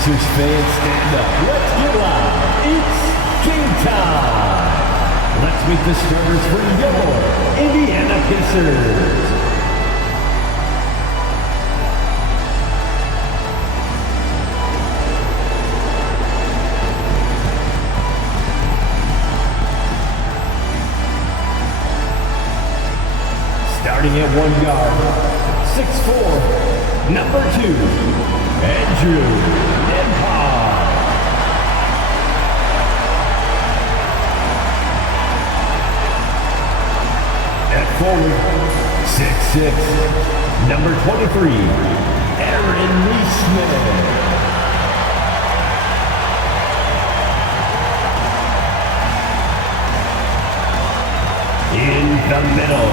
Pacers fans, stand up. Let's get loud. It's game time. Let's meet the starters for your Indiana Pacers. Starting at 1 yard, 6'4", number 2, Andrew Empire. At forward, 6'6", number 23, Aaron Naismith. In the middle,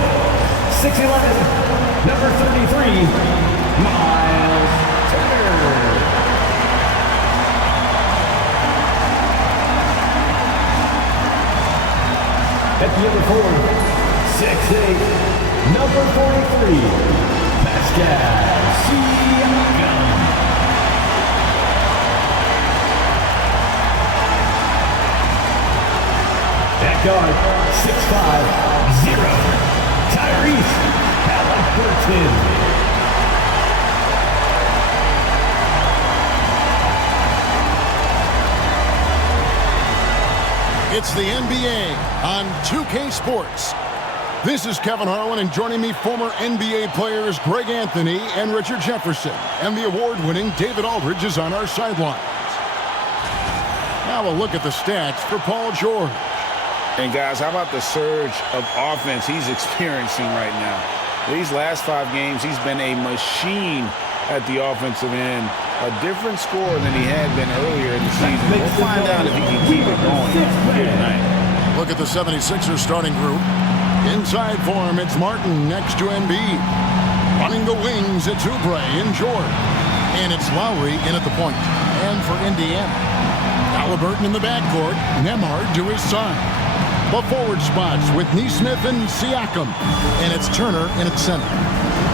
6'11", number 33, Miles Turner. At the other forward, 6'8", number 43, Pascal Siakam. At guard, 6'5", 0, Tyrese Halliburton. It's the NBA on 2K Sports. This is Kevin Harlan, and joining me, former NBA players Greg Anthony and Richard Jefferson. And the award-winning David Aldridge is on our sidelines. Now a look at the stats for Paul George. And guys, how about the surge of offense he's experiencing right now? These last 5 games, he's been a machine at the offensive end. A different score than he had been earlier in the season. We'll find out if he can keep it going here tonight. Look at the 76ers starting group. Inside for him, it's Martin next to Embiid. Running the wings, it's Oubre and George. And it's Lowry in at the point. And for Indiana, Halliburton in the backcourt, Nembhard to his side. The forward spots with Naismith and Siakam. And it's Turner in at center.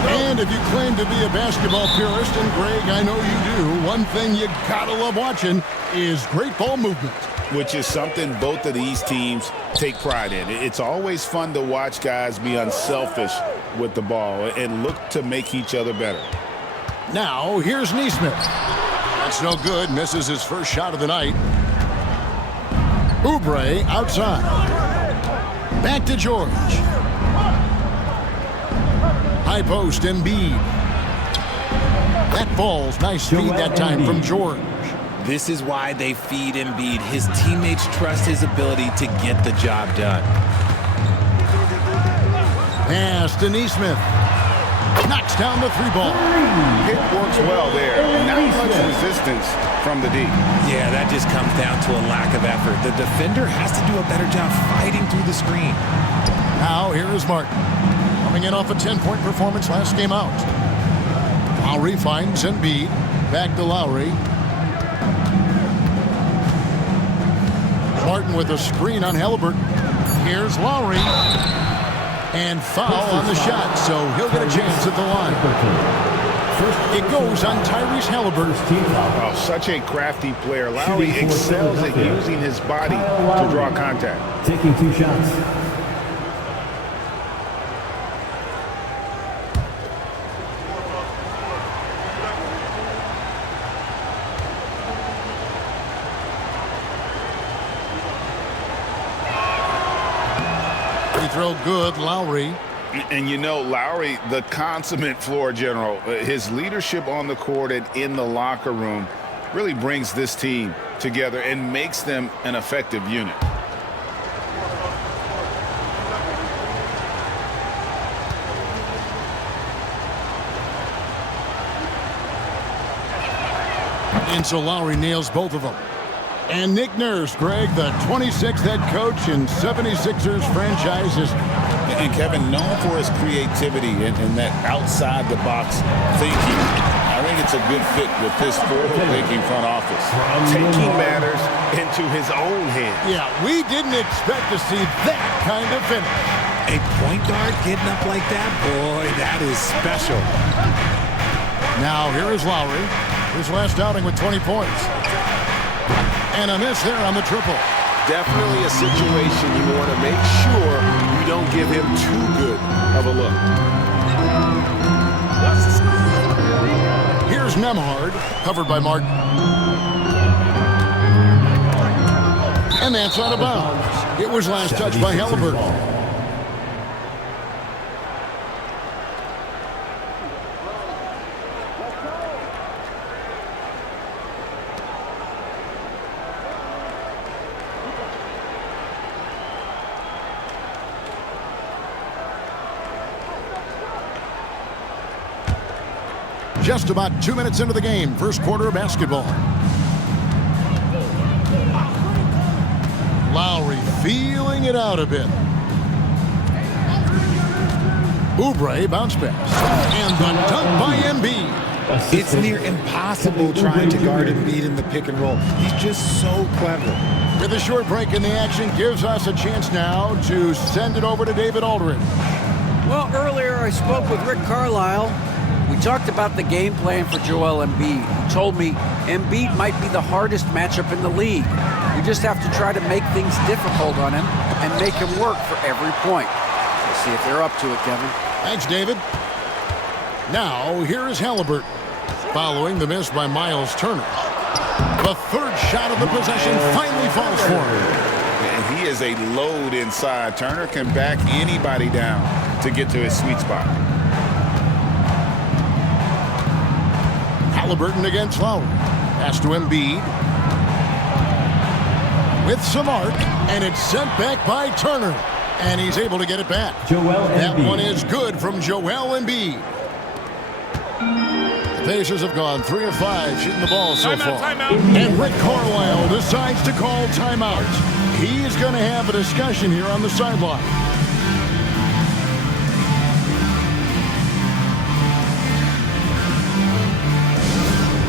And if you claim to be a basketball purist, and Greg, I know you do, one thing you gotta love watching is great ball movement. Which is something both of these teams take pride in. It's always fun to watch guys be unselfish with the ball and look to make each other better. Now, here's Naismith. That's no good. Misses his first shot of the night. Oubre outside. Back to George. High post, Embiid. That falls. Nice feed that time from George. This is why they feed Embiid. His teammates trust his ability to get the job done. Pass to Naismith. Knocks down the 3-ball. It works well there. Not much resistance from the D. Yeah, that just comes down to a lack of effort. The defender has to do a better job fighting through the screen. Now, here is Martin. Coming in off a 10-point performance last game out. Lowry finds Embiid. Back to Lowry. Martin with a screen on Halliburton. Here's Lowry. And foul on the shot, so he'll get a chance at the line. It goes on Tyrese Halliburton. Oh, such a crafty player. Lowry excels at using his body to draw contact. Taking 2 shots. Throw good, Lowry. And you know, Lowry, the consummate floor general, his leadership on the court and in the locker room really brings this team together and makes them an effective unit. And so Lowry nails both of them. And Nick Nurse, Greg, the 26th head coach in 76ers franchises. And Kevin, known for his creativity and that outside-the-box thinking. I think it's a good fit with this forward-thinking front office. Taking matters into his own hands. Yeah, we didn't expect to see that kind of finish. A point guard getting up like that? Boy, that is special. Now, here is Lowry. His last outing with 20 points. And a miss there on the triple. Definitely a situation you want to make sure you don't give him too good of a look. Here's Nemhard, covered by Martin. And that's out of bounds. It was last touched by Halliburton. Just about 2 minutes into the game, first quarter of basketball. Lowry feeling it out a bit. Oubre bounce pass. And the dunk by Embiid. It's near impossible trying to guard Embiid in the pick and roll. He's just so clever. With a short break in the action, gives us a chance now to send it over to David Aldridge. Well, earlier I spoke with Rick Carlisle. We talked about the game plan for Joel Embiid. He told me Embiid might be the hardest matchup in the league. We just have to try to make things difficult on him and make him work for every point. We'll see if they're up to it, Kevin. Thanks, David. Now, here is Halliburton, following the miss by Miles Turner. The third shot of the possession finally falls for him. And he is a load inside. Turner can back anybody down to get to his sweet spot. Halliburton against Lowry. Pass to Embiid. With some arc, and it's sent back by Turner. And he's able to get it back. That one is good from Joel Embiid. The Pacers have gone 3 of 5 shooting the ball so far. And Rick Carlisle decides to call timeout. He's going to have a discussion here on the sideline.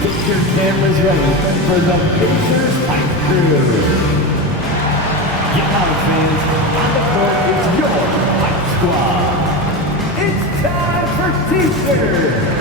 Get your cameras ready for the Pacers Hype Crew. Get out, fans. On the court is your Hype Squad. It's time for T-shirts.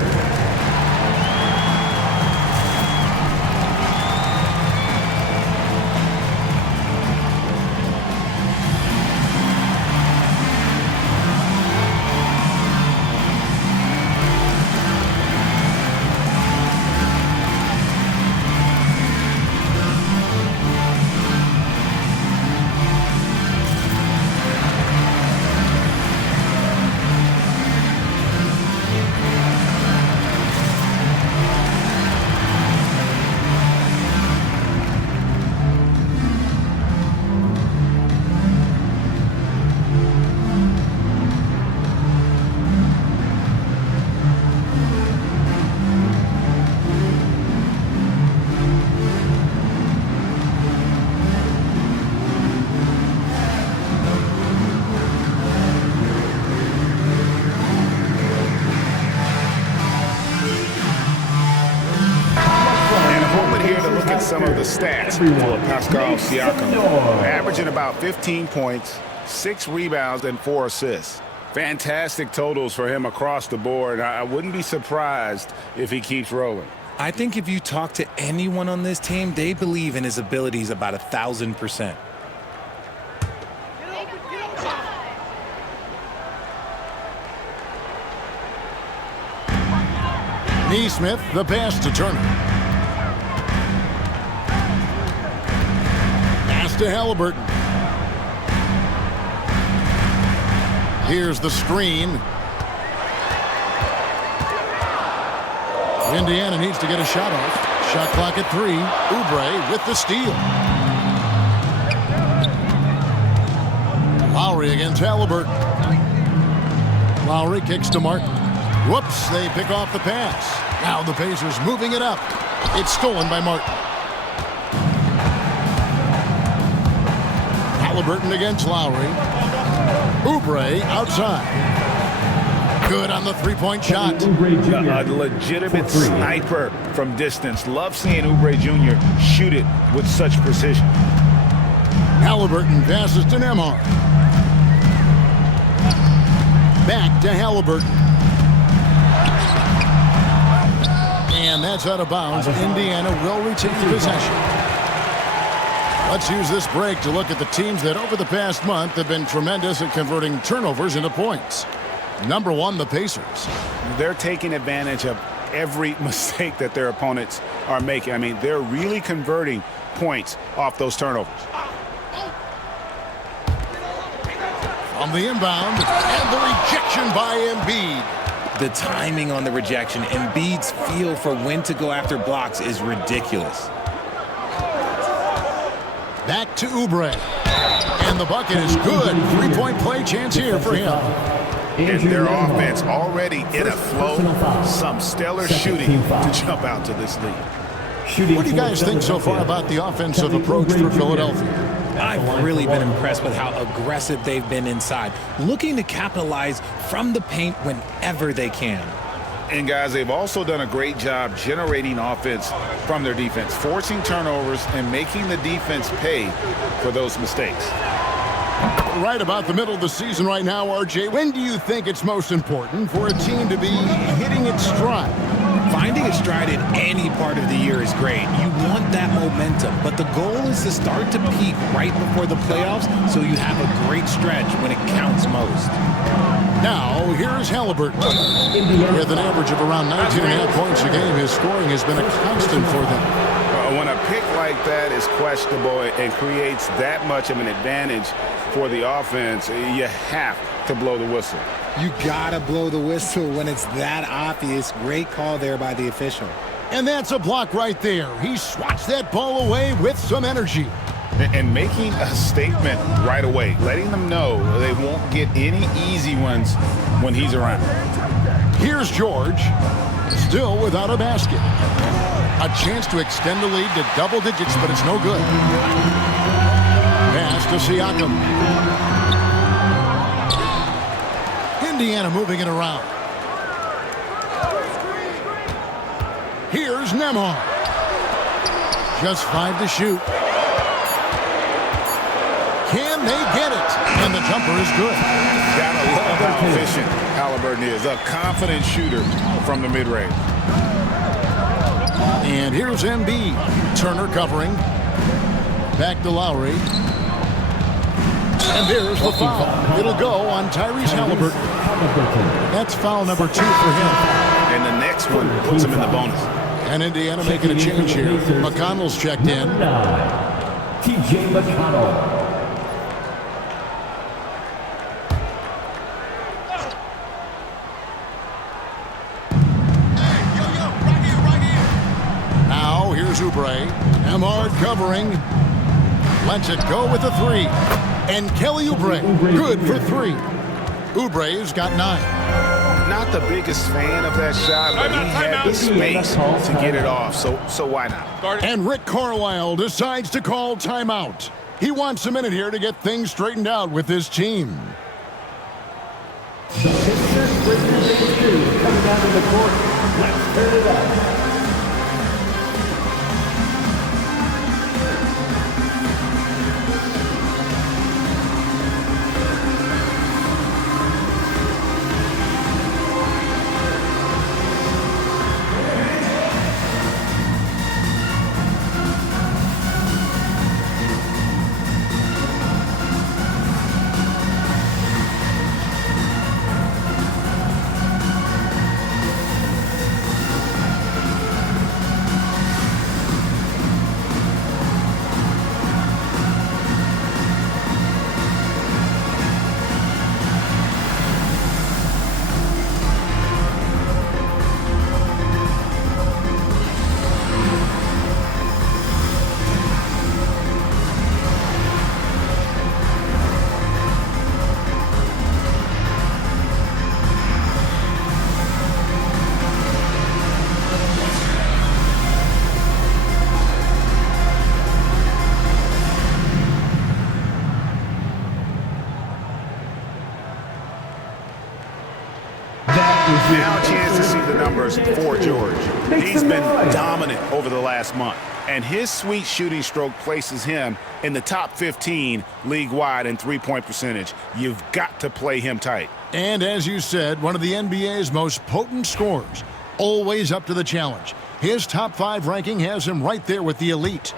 Some of the stats for Pascal Siakam, averaging about 15 points, 6 rebounds, and 4 assists. Fantastic totals for him across the board. I wouldn't be surprised if he keeps rolling. I think if you talk to anyone on this team, they believe in his abilities about 1,000%. Naismith, the pass to Turner. To Halliburton. Here's the screen. Indiana needs to get a shot off. Shot clock at 3. Oubre with the steal. Lowry against Halliburton. Lowry kicks to Martin. Whoops, they pick off the pass. Now the Pacers moving it up. It's stolen by Martin. Halliburton against Lowry. Oubre outside. Good on the three-point shot. A legitimate sniper from distance. Love seeing Oubre Jr. shoot it with such precision. Halliburton passes to Nemhard. Back to Halliburton. And that's out of bounds. Indiana will retain possession. Let's use this break to look at the teams that over the past month have been tremendous at converting turnovers into points. Number 1, the Pacers. They're taking advantage of every mistake that their opponents are making. I mean, they're really converting points off those turnovers. On the inbound, and the rejection by Embiid. The timing on the rejection, Embiid's feel for when to go after blocks is ridiculous. Back to Oubre. And the bucket is good. 3-point play chance here for him. And their offense already in a flow. Some stellar shooting to jump out to this lead. What do you guys think so far about the offensive approach for Philadelphia? I've really been impressed with how aggressive they've been inside, looking to capitalize from the paint whenever they can. And guys, they've also done a great job generating offense from their defense, forcing turnovers and making the defense pay for those mistakes. Right about the middle of the season right now, RJ, when do you think it's most important for a team to be hitting its stride? Finding its stride in any part of the year is great. You want that momentum, but the goal is to start to peak right before the playoffs so you have a great stretch when it counts most. Now, here's Halliburton. With an average of around 19.5 points a game, his scoring has been a constant for them. When a pick like that is questionable and creates that much of an advantage for the offense, you have to blow the whistle. You gotta blow the whistle when it's that obvious. Great call there by the official. And that's a block right there. He swats that ball away with some energy. And making a statement right away, letting them know they won't get any easy ones when he's around. Here's George, still without a basket. A chance to extend the lead to double digits, but it's no good. Pass to Siakam. Indiana moving it around. Here's Nembhard. Just 5 to shoot. Can they get it? And the jumper is good. Gotta love how efficient Halliburton is. A confident shooter from the mid-range. And here's Embiid. Turner covering. Back to Lowry. And there's the foul. It'll go on Tyrese Halliburton. That's foul number 2 for him. And the next one puts him in the bonus. And Indiana making a change here. McConnell's checked in. TJ McConnell. Now here's Oubre. Nembhard covering. Lets it go with a 3. And Kelly Oubre, good for 3. Oubre's got 9. Not the biggest fan of that shot, but he had the space to get it off, so why not? And Rick Carlisle decides to call timeout. He wants a minute here to get things straightened out with his team. The Pacers with their crew coming out of the court. Let's turn it up. Now a chance to see the numbers for George. He's been dominant over the last month, and his sweet shooting stroke places him in the top 15 league-wide in three-point percentage. You've got to play him tight. And as you said, one of the NBA's most potent scorers. Always up to the challenge. His top 5 ranking has him right there with the elite.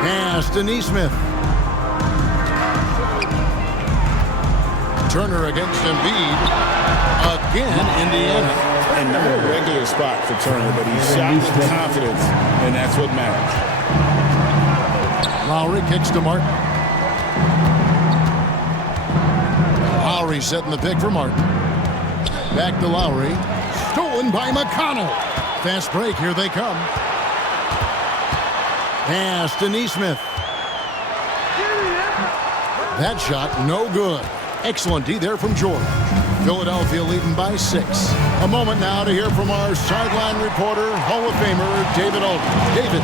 Pass to Naismith. Turner against Embiid. Again, Indiana. And not a regular spot for Turner, but he shot with confidence, and that's what matters. Lowry kicks to Martin. Lowry setting the pick for Martin. Back to Lowry. Stolen by McConnell. Fast break, here they come. Pass to Naismith. That shot, no good. Excellent D there from George. Philadelphia leading by 6. A moment now to hear from our sideline reporter, Hall of Famer, David Aldridge. David.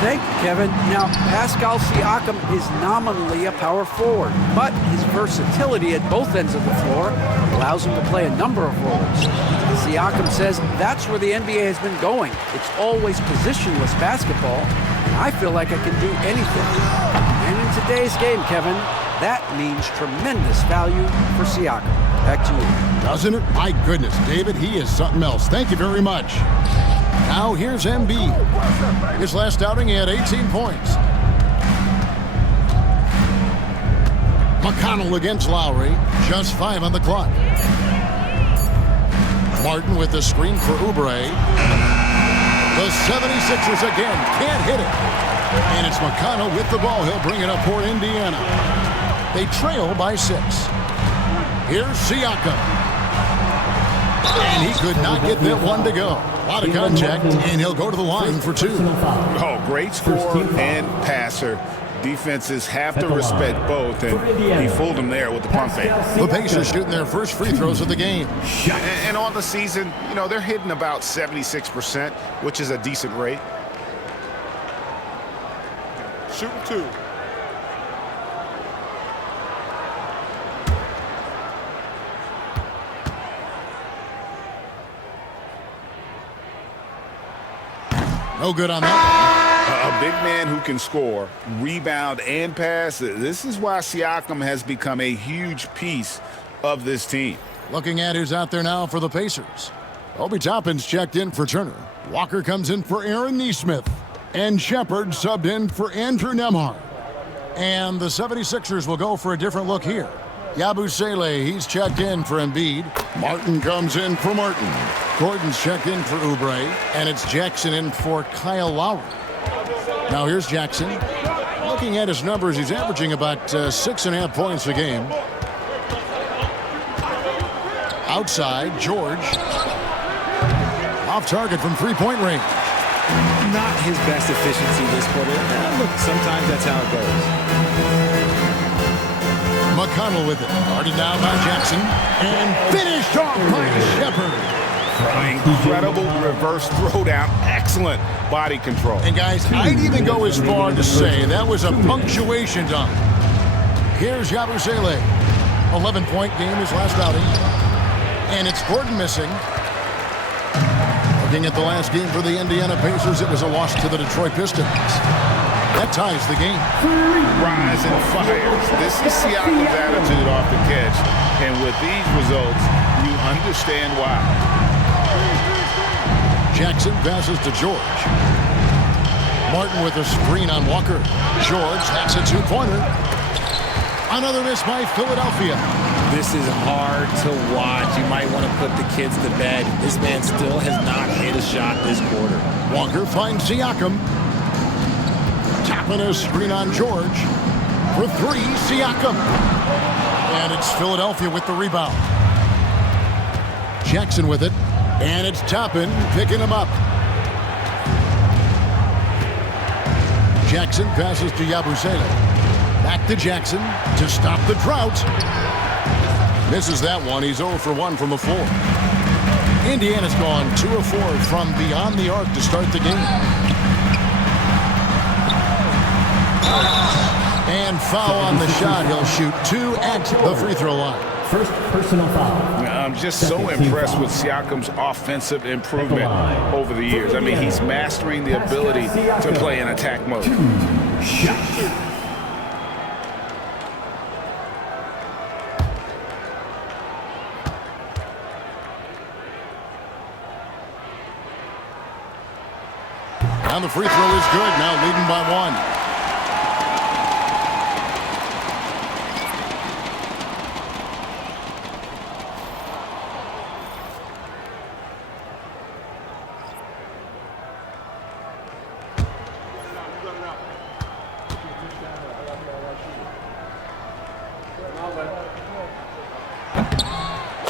Thank you, Kevin. Now, Pascal Siakam is nominally a power forward, but his versatility at both ends of the floor allows him to play a number of roles. Siakam says that's where the NBA has been going. It's always positionless basketball, and I feel like I can do anything. And in today's game, Kevin, that means tremendous value for Siakam. Back to you. Doesn't it? My goodness, David, he is something else. Thank you very much. Now here's Embiid. His last outing, he had 18 points. McConnell against Lowry. Just 5 on the clock. Martin with the screen for Oubre. The 76ers again can't hit it. And it's McConnell with the ball. He'll bring it up for Indiana. They trail by 6. Here's Siakam. And he could not get that one to go. A lot of contact, and he'll go to the line for 2. Oh, great scorer and passer. Defenses have to respect both, and he fooled them there with the pump fake. The Pacers shooting their first free throws of the game. And on the season, you know, they're hitting about 76%, which is a decent rate. Shooting 2. No good on that. A big man who can score, rebound, and pass. This is why Siakam has become a huge piece of this team. Looking at who's out there now for the Pacers. Obi Toppin's checked in for Turner. Walker comes in for Aaron Naismith. And Shepard subbed in for Andrew Nembhard. And the 76ers will go for a different look here. Yabusele, he's checked in for Embiid. Martin comes in for Martin. Gordon's checked in for Oubre. And it's Jackson in for Kyle Lowry. Now here's Jackson. Looking at his numbers, he's averaging about 6.5 points a game. Outside, George. Off target from three-point range. Not his best efficiency this quarter. Look, sometimes that's how it goes. McConnell with it. Guarded now by Jackson. And finished off by Shepard. Incredible reverse throwdown. Excellent body control. And guys, I'd even go as far to say that was a punctuation dunk. Here's Yabusele. 11-point game his last outing. And it's Gordon missing. Looking at the last game for the Indiana Pacers, it was a loss to the Detroit Pistons. That ties the game. Rise and fires. This is Siakam's attitude off the catch. And with these results, you understand why. Jackson passes to George. Martin with a screen on Walker. George, that's a two-pointer. Another miss by Philadelphia. This is hard to watch. You might want to put the kids to bed. This man still has not hit a shot this quarter. Walker finds Siakam. Tapping a screen on George. For 3, Siakam. And it's Philadelphia with the rebound. Jackson with it. And it's Toppin picking him up. Jackson passes to Yabusele. Back to Jackson to stop the drought. Misses that one. He's 0 for 1 from the floor. Indiana's gone 2 of 4 from beyond the arc to start the game. And foul on the shot. He'll shoot 2 at the free throw line. First personal foul. I'm just so impressed with Siakam's offensive improvement over the years. I mean, he's mastering the ability to play in attack mode. And the free throw is good. Now leading by 1.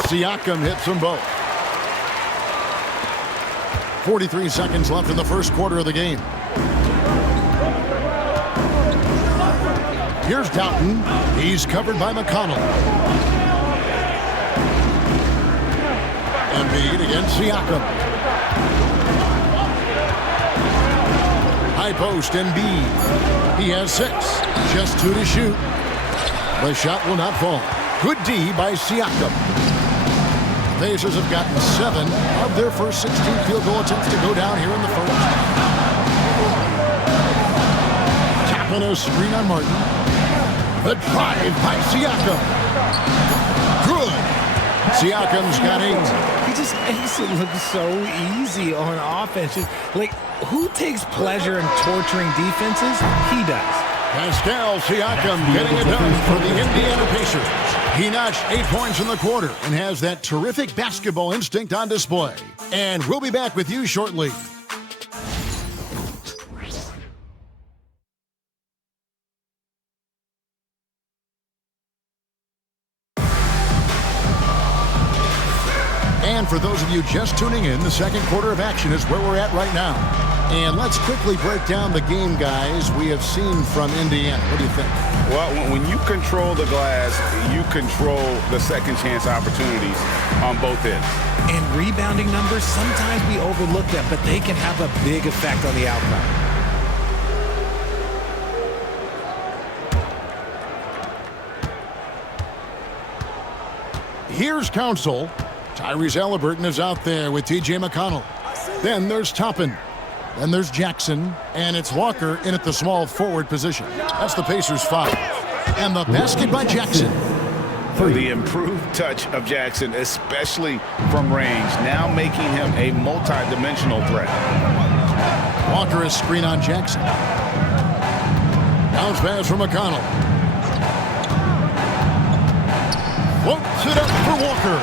Siakam hits them both. 43 seconds left in the first quarter of the game. Here's Doughton. He's covered by McConnell. Embiid against Siakam. High post, Embiid. He has 6. Just 2 to shoot. The shot will not fall. Good D by Siakam. Pacers have gotten 7 of their first 16 field goal attempts to go down here in the first. Tapping a screen on Martin. The drive by Siakam. Good. Siakam's got 8. He just makes it look so easy on offense. Like, who takes pleasure in torturing defenses? He does. Pascal Siakam getting it done for the Indiana Pacers. He notched 8 points in the quarter and has that terrific basketball instinct on display. And we'll be back with you shortly. And for those of you just tuning in, the second quarter of action is where we're at right now. And let's quickly break down the game, guys, we have seen from Indiana. What do you think? Well, when you control the glass, you control the second chance opportunities on both ends. And rebounding numbers, sometimes we overlook them, but they can have a big effect on the outcome. Here's Council. Tyrese Halliburton is out there with T.J. McConnell. Then there's Toppin. Then there's Jackson, and it's Walker in at the small forward position. That's the Pacers' foul. And the basket by Jackson. The improved touch of Jackson, especially from range, now making him a multi-dimensional threat. Walker is screen on Jackson. Bounce pass from McConnell. Floats it up for Walker.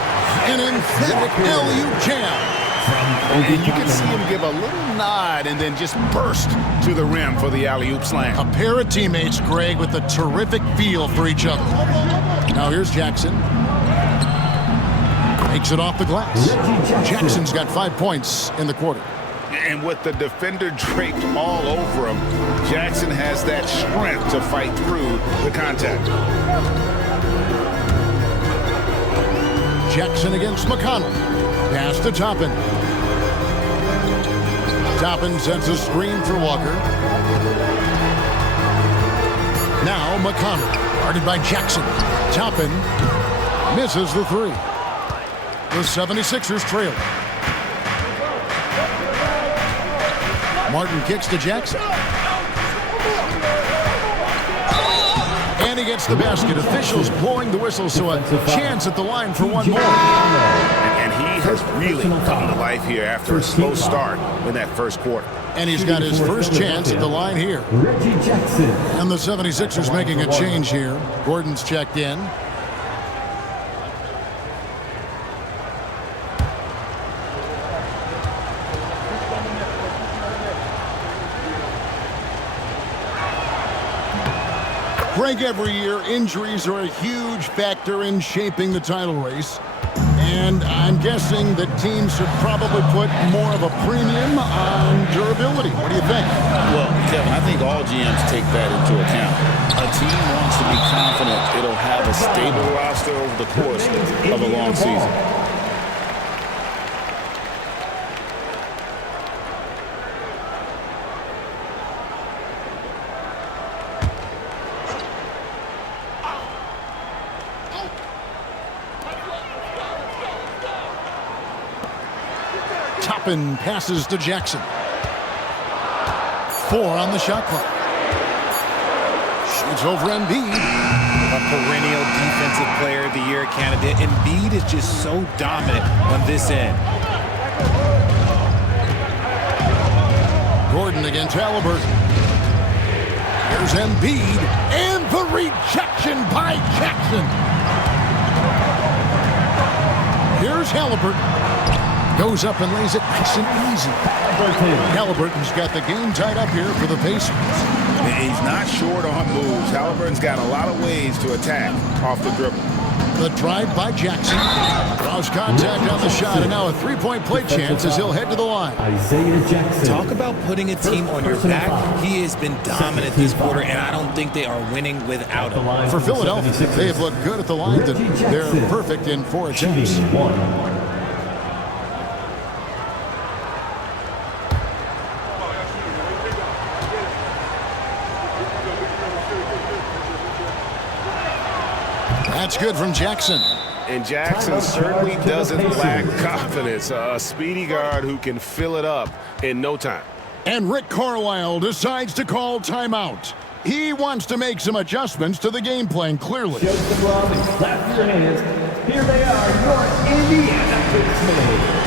An emphatic alley-oop jam. And you can see him give a little nod and then just burst to the rim for the alley-oop slam. A pair of teammates, Greg, with a terrific feel for each other. Now here's Jackson. Makes it off the glass. Jackson's got 5 points in the quarter. And with the defender draped all over him, Jackson has that strength to fight through the contact. Jackson against McConnell. Pass to Toppin. Toppin sends a screen for Walker. Now McConnell, guarded by Jackson. Toppin misses the 3. The 76ers trail. Martin kicks to Jackson. And he gets the basket. Officials blowing the whistle, so a chance at the line for one more. And he has really come to life here after a slow start in that first quarter. And he's got his first chance at the line here. And the 76ers making a change here. Gordon's checked in. Greg, every year, injuries are a huge factor in shaping the title race. And I'm guessing that teams should probably put more of a premium on durability. What do you think? Well, Kevin, I think all GMs take that into account. A team wants to be confident it'll have a stable roster over the course of a long season. Toppin passes to Jackson. 4 on the shot clock. Shoots over Embiid. A perennial defensive player of the year candidate. Embiid is just so dominant on this end. Gordon against Halliburton. Here's Embiid, and the rejection by Jackson. Here's Halliburton. Goes up and lays it nice and easy. Halliburton's got the game tied up here for the Pacers. He's not short on moves. Halliburton's got a lot of ways to attack off the dribble. The drive by Jackson. Draws contact on the shot, and now a three-point play chance as he'll head to the line. Isaiah Jackson. Talk about putting a team on your back. He has been dominant this quarter, and I don't think they are winning without him. For Philadelphia, they have looked good at the line. They're perfect in 4 attempts. That's good from Jackson. And Jackson certainly doesn't lack confidence. A speedy guard who can fill it up in no time. And Rick Carlisle decides to call timeout. He wants to make some adjustments to the game plan, clearly. Show some love and clap your hands. Here they are, your Indiana Naismith.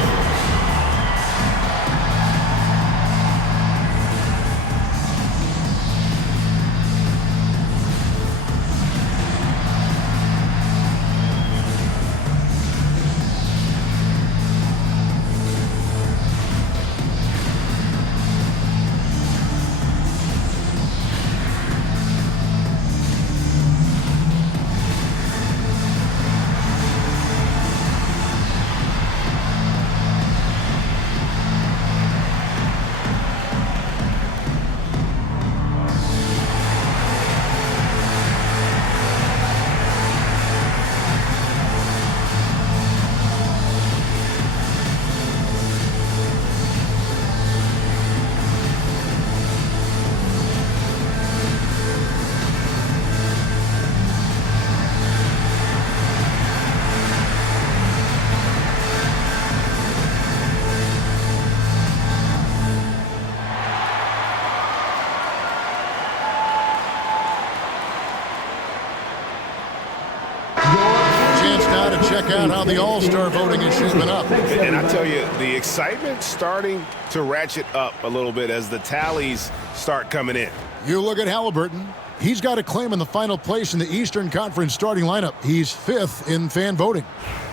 Check out how the All-Star voting is shaping up. And I tell you, the excitement's starting to ratchet up a little bit as the tallies start coming in. You look at Halliburton. He's got a claim in the final place in the Eastern Conference starting lineup. He's 5th in fan voting.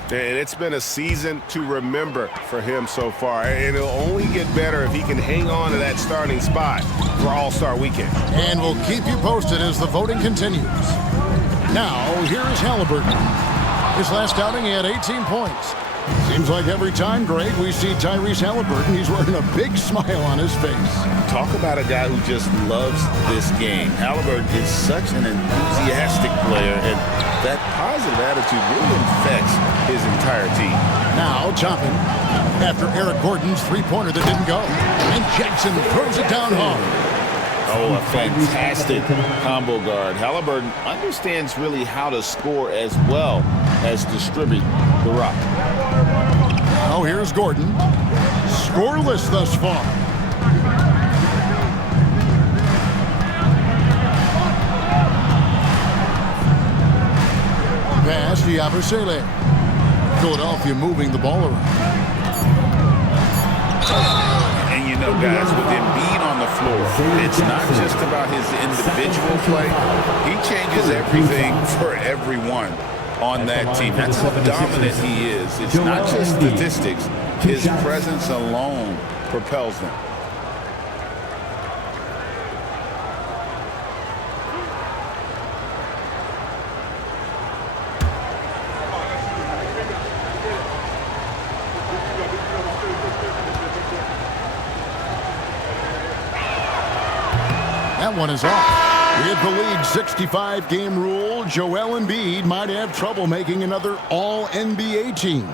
And it's been a season to remember for him so far. And it'll only get better if he can hang on to that starting spot for All-Star Weekend. And we'll keep you posted as the voting continues. Now, here is Halliburton. His last outing, he had 18 points. Seems like every time, Greg, we see Tyrese Halliburton, he's wearing a big smile on his face. Talk about a guy who just loves this game. Halliburton is such an enthusiastic player, and that positive attitude really infects his entire team. Now, chopping after Eric Gordon's three-pointer that didn't go. And Jackson throws it down hard. Oh, a fantastic combo guard. Halliburton understands really how to score as well as distribute the rock. Now here's Gordon. Scoreless thus far. Pass to Yabusele. Philadelphia moving the ball around. And you know, guys, with Embiid on the floor, it's not just about his individual play. He changes everything for everyone on that team. That's how dominant he is. It's not just statistics. His presence alone propels them. That one is off. With the league's 65-game rule, Joel Embiid might have trouble making another All-NBA team.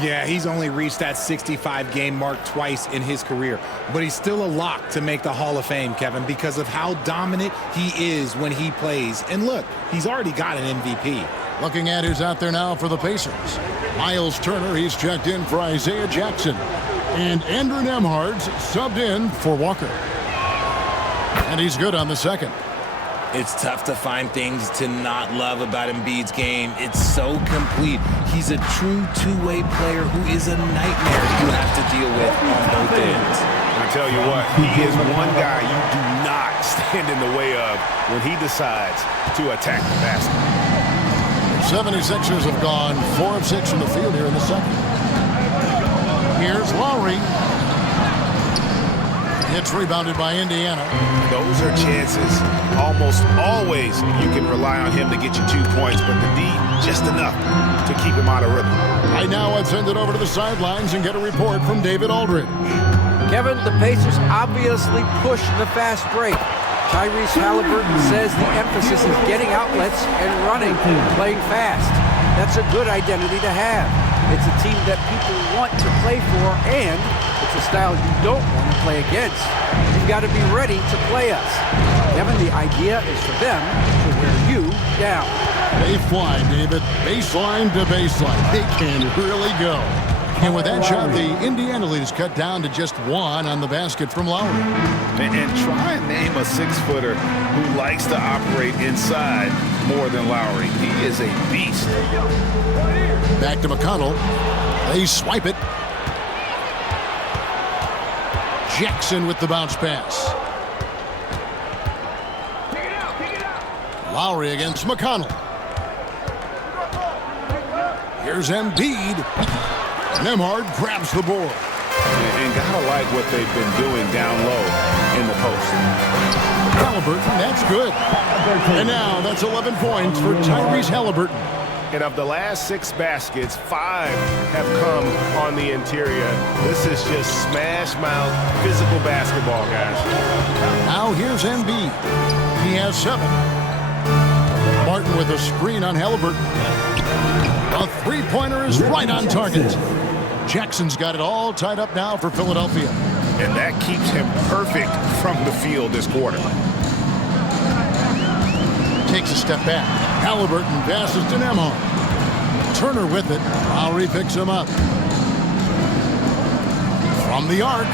Yeah, he's only reached that 65-game mark twice in his career, but he's still a lock to make the Hall of Fame, Kevin, because of how dominant he is when he plays. And look, he's already got an MVP. Looking at who's out there now for the Pacers. Miles Turner, he's checked in for Isaiah Jackson. And Andrew Nembhard's subbed in for Walker. And he's good on the second. It's tough to find things to not love about Embiid's game. It's so complete. He's a true two-way player who is a nightmare you have to deal with on both ends. I tell you what, he is one guy you do not stand in the way of when he decides to attack the basket. 76ers have gone 4 of 6 from the field here in the second. Here's Lowry. It's rebounded by Indiana. Those are chances. Almost always you can rely on him to get you 2 points, but the D, just enough to keep him out of rhythm. Right now, let's send it over to the sidelines and get a report from David Aldridge. Kevin, the Pacers obviously pushed the fast break. Tyrese Halliburton says the emphasis is getting outlets and running, playing fast. That's a good identity to have. It's a team that people want to play for, and it's a style you don't want to play against. You've got to be ready to play us. Kevin, the idea is for them to wear you down. They fly, David. Baseline to baseline. They can really go. And with that shot, the Indiana lead is cut down to just 1 on the basket from Lowry. And try and name a 6-footer who likes to operate inside more than Lowry. He is a beast. Back to McConnell. They swipe it. Jackson with the bounce pass. Lowry against McConnell. Here's Embiid. Nembhard grabs the board. And gotta like what they've been doing down low in the post. Halliburton, that's good. And now that's 11 points for Tyrese Halliburton. And of the last 6 baskets, 5 have come on the interior. This is just smash mouth physical basketball, guys. Now here's Embiid. He has 7. Martin with a screen on Halliburton. A 3-pointer is right on target. Jackson's got it all tied up now for Philadelphia. And that keeps him perfect from the field this quarter. Takes a step back. Halliburton passes to Nembhard. Turner with it. Lowry picks him up. From the arc.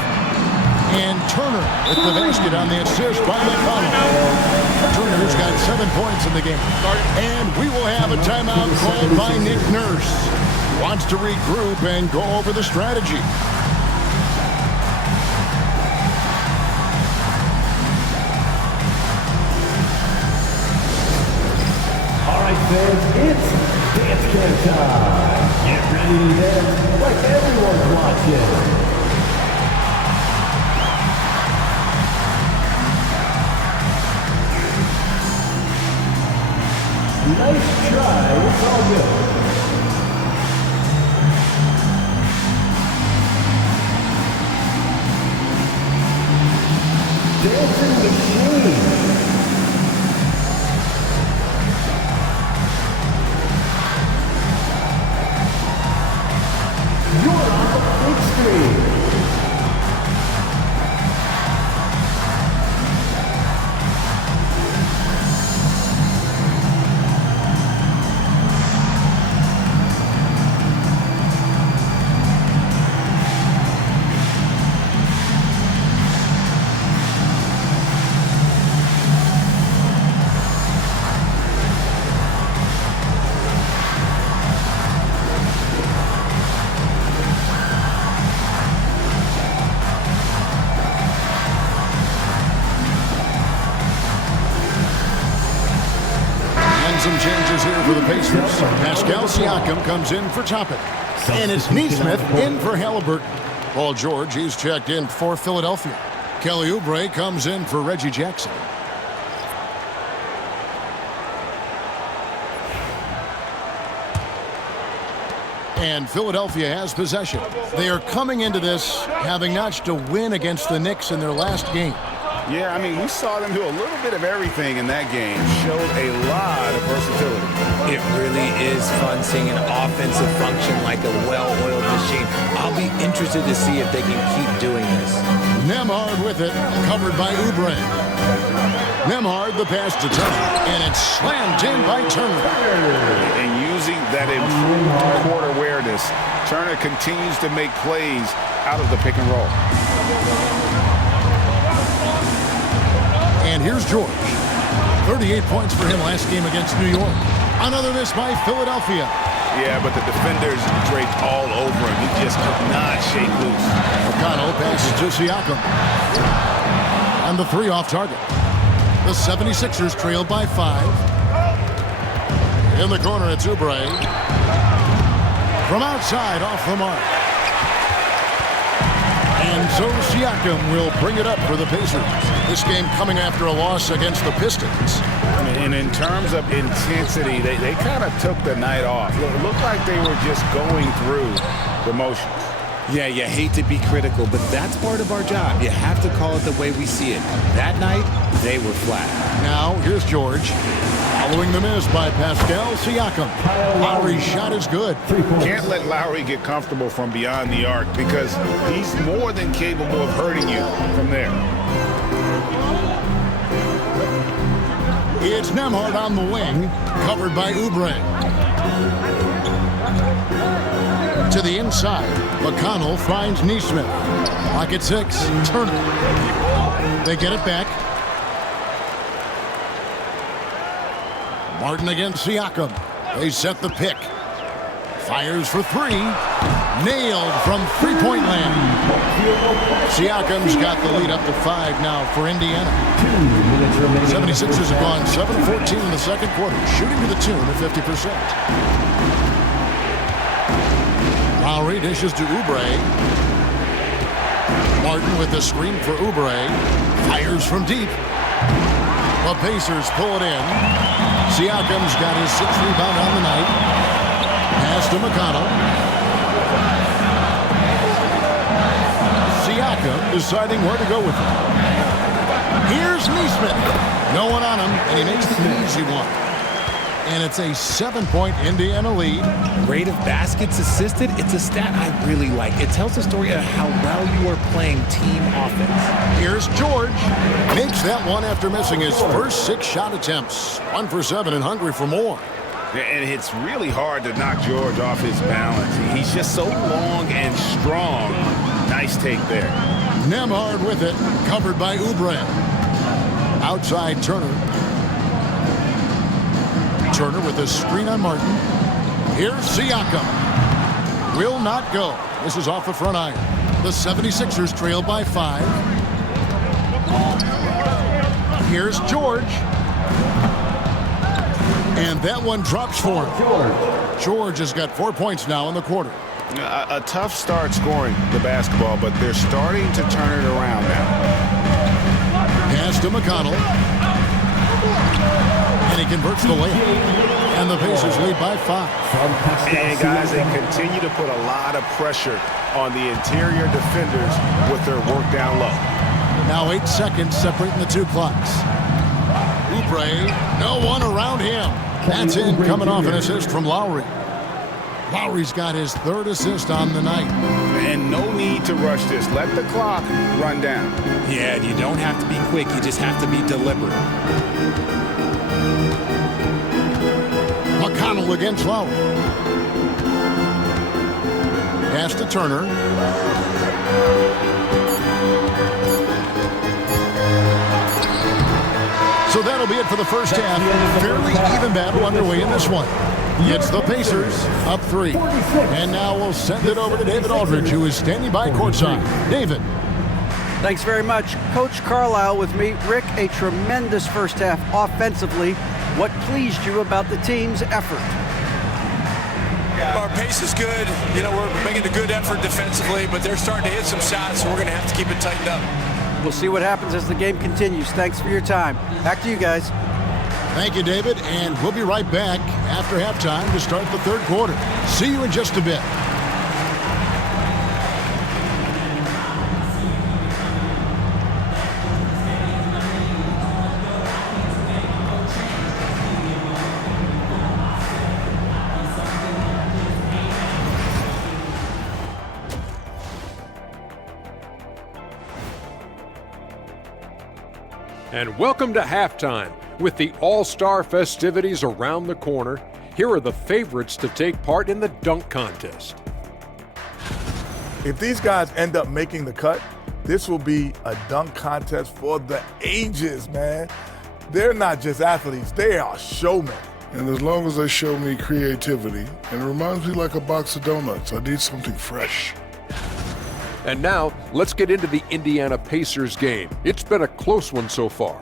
And Turner with the basket on the assist by McConnell. Turner's got 7 points in the game. And we will have a timeout called by Nick Nurse. Wants to regroup and go over the strategy. All right, fans, it's dance cam time. Get ready to dance like everyone's watching. Nice try. It's all good. Dancing machine. You're on the big screen. Some changes here for the Pacers. Pascal Siakam comes in for Toppin. And it's Naismith in for Halliburton. Paul George, he's checked in for Philadelphia. Kelly Oubre comes in for Reggie Jackson. And Philadelphia has possession. They are coming into this having notched a win against the Knicks in their last game. Yeah, I mean, we saw them do a little bit of everything in that game. Showed a lot of versatility. It really is fun seeing an offensive function like a well-oiled machine. I'll be interested to see if they can keep doing this. Nembhard with it, covered by Oubre. Nembhard the pass to Turner, and it's slammed in by Turner. And using that improved court awareness, Turner continues to make plays out of the pick and roll. And here's George. 38 points for him last game against New York. Another miss by Philadelphia. Yeah, but the defenders draped all over him. He just could not shake loose. McConnell passes to Siakam. And the three off target. The 76ers trail by 5. In the corner, it's Oubre. From outside, off the mark. And so Siakam will bring it up for the Pacers. This game coming after a loss against the Pistons. And in terms of intensity, they kind of took the night off. It looked like they were just going through the motions. Yeah, you hate to be critical, but that's part of our job. You have to call it the way we see it. That night, they were flat. Now, here's George. Following the miss by Pascal Siakam. Lowry's shot is good. Can't let Lowry get comfortable from beyond the arc because he's more than capable of hurting you from there. It's Nembhard on the wing, covered by Oubre. To the inside, McConnell finds Naismith. Pocket 6, Turner. They get it back. Martin against Siakam. They set the pick. Fires for 3. Nailed from three-point land. Siakam's got the lead up to 5 now for Indiana. 76ers have gone 7 of 14 in the second quarter, shooting to the tune of 50%. Lowry dishes to Oubre. Martin with the screen for Oubre. Fires from deep. The Pacers pull it in. Siakam's got his 6th rebound on the night. Pass to McConnell. Siakam deciding where to go with it. Here's Naismith. No one on him, and he makes the easy one. And it's a 7-point Indiana lead. Rate of baskets assisted, it's a stat I really like. It tells the story of how well you are playing team offense. Here's George. Makes that one after missing his first 6 shot attempts. 1 for 7 and hungry for more. And it's really hard to knock George off his balance. He's just so long and strong. Nice take there. Nembhard with it, covered by Oubre. Outside Turner. Turner with a screen on Martin. Here's Siakam. Will not go. This is off the front iron. The 76ers trail by 5. Here's George. And that one drops for him. George has got 4 points now in the quarter. A tough start scoring the basketball, but they're starting to turn it around now. Pass to McConnell. And he converts the layup. And the Pacers lead by 5. And guys, they continue to put a lot of pressure on the interior defenders with their work down low. Now 8 seconds separating the 2 clocks. Oubre, no one around him. That's in, coming off an assist from Lowry. Lowry's got his 3rd assist on the night. And no need to rush this. Let the clock run down. Yeah, you don't have to be quick. You just have to be deliberate. McConnell against Lowry. Pass to Turner. So that'll be it for the first half. Fairly even battle underway in this one. It's the Pacers up 3. And now we'll send it over to David Aldridge, who is standing by courtside. David. Thanks very much. Coach Carlisle with me. Rick, a tremendous first half offensively. What pleased you about the team's effort? Our pace is good. You know, we're making a good effort defensively, but they're starting to hit some shots, so we're going to have to keep it tightened up. We'll see what happens as the game continues. Thanks for your time. Back to you guys. Thank you, David, and we'll be right back after halftime to start the 3rd quarter. See you in just a bit. And welcome to halftime. With the All-Star festivities around the corner, here are the favorites to take part in the dunk contest. If these guys end up making the cut, this will be a dunk contest for the ages, man. They're not just athletes, they are showmen. And as long as they show me creativity, and it reminds me like a box of donuts, I need something fresh. And now, let's get into the Indiana Pacers game. It's been a close one so far.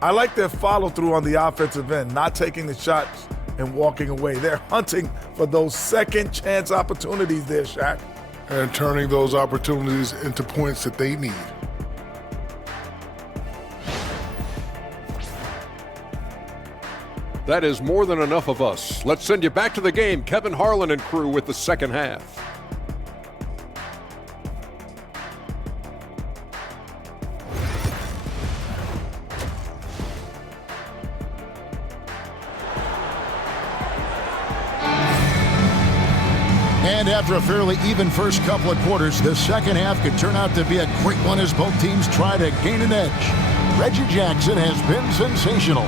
I like their follow-through on the offensive end, not taking the shots and walking away. They're hunting for those second chance opportunities there, Shaq. And turning those opportunities into points that they need. That is more than enough of us. Let's send you back to the game. Kevin Harlan and crew with the second half. And after a fairly even first couple of quarters, the second half could turn out to be a great one as both teams try to gain an edge. Reggie Jackson has been sensational.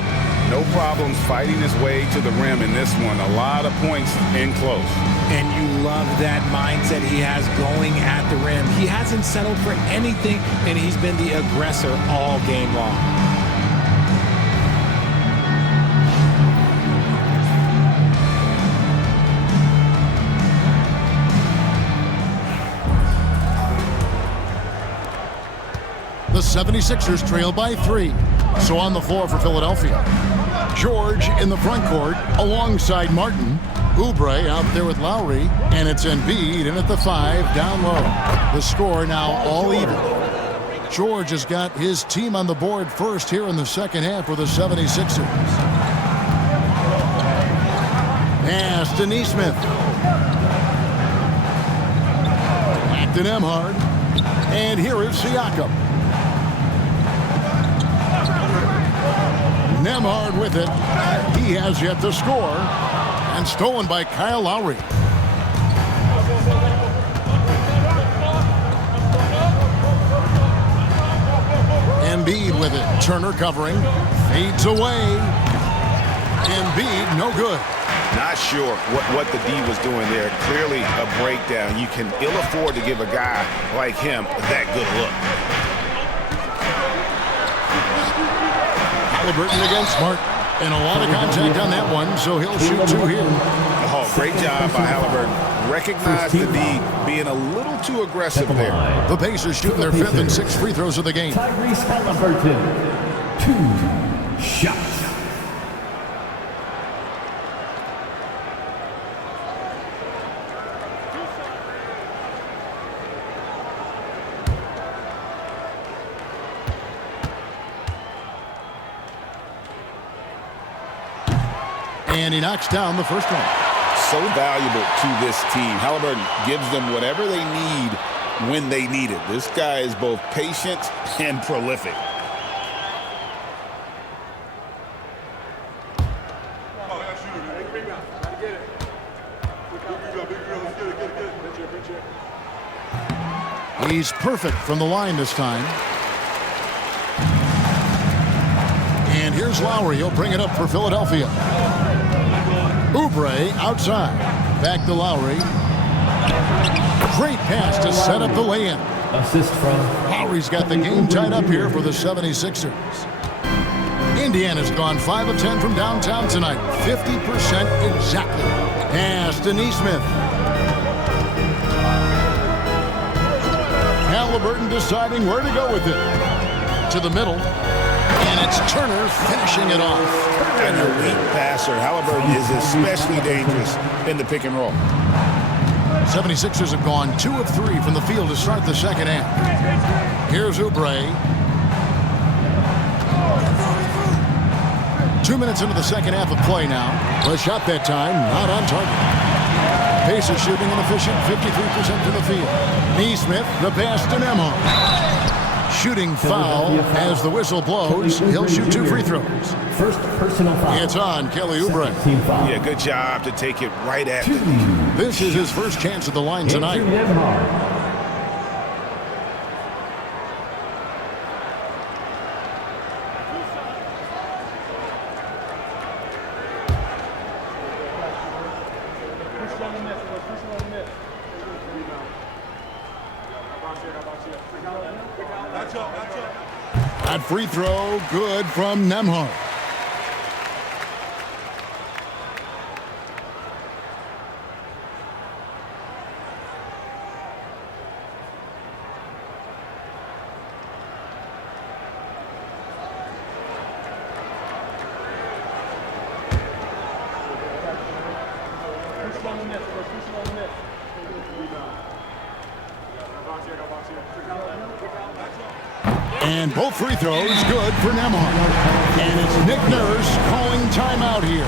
No problems fighting his way to the rim in this one. A lot of points in close. And you love that mindset he has going at the rim. He hasn't settled for anything, and he's been the aggressor all game long. The 76ers trail by 3. So on the floor for Philadelphia, George in the front court alongside Martin. Oubre out there with Lowry, and it's Embiid in at the 5 down low. The score now all even. George has got his team on the board first here in the second half for the 76ers. Pass to Naismith. Back to Nembhard. And here is Siakam. Nembhard with it. He has yet to score. And stolen by Kyle Lowry. Embiid with it. Turner covering. Fades away. Embiid, no good. Not sure what the D was doing there. Clearly a breakdown. You can ill afford to give a guy like him that good look. Halliburton against Smart. And a lot of contact on that one, so he'll shoot 2 here. Oh, great job by Halliburton. Recognize the D being a little too aggressive there. The Pacers shooting their 5th and 6th free throws of the game. Tyrese Halliburton, 2 shots. And he knocks down the first one. So valuable to this team. Halliburton gives them whatever they need when they need it. This guy is both patient and prolific. He's perfect from the line this time. And here's Lowry. He'll bring it up for Philadelphia. Oubre outside. Back to Lowry. Great pass to set up the lay-in. Assist from Lowry's got the game tied up here for the 76ers. Indiana's gone 5 of 10 from downtown tonight. 50% exactly. Pass to Naismith. Halliburton deciding where to go with it. To the middle. And it's Turner finishing it off. An elite passer. Halliburton is especially dangerous in the pick and roll. 76ers have gone 2 of 3 from the field to start the second half. Here's Oubre. 2 minutes into the second half of play now. The shot that time, not on target. Pacers shooting an efficient 53% from the field. Naismith, the pass to Nembhard. Shooting foul as the whistle blows. He'll shoot 2 free throws. First personal foul. It's on Kelly Oubre. Yeah, good job to take it right at him. This is his first chance at the line tonight. That free throw, good from Nembhard. And both free throws good for Nembhard. And it's Nick Nurse calling timeout here.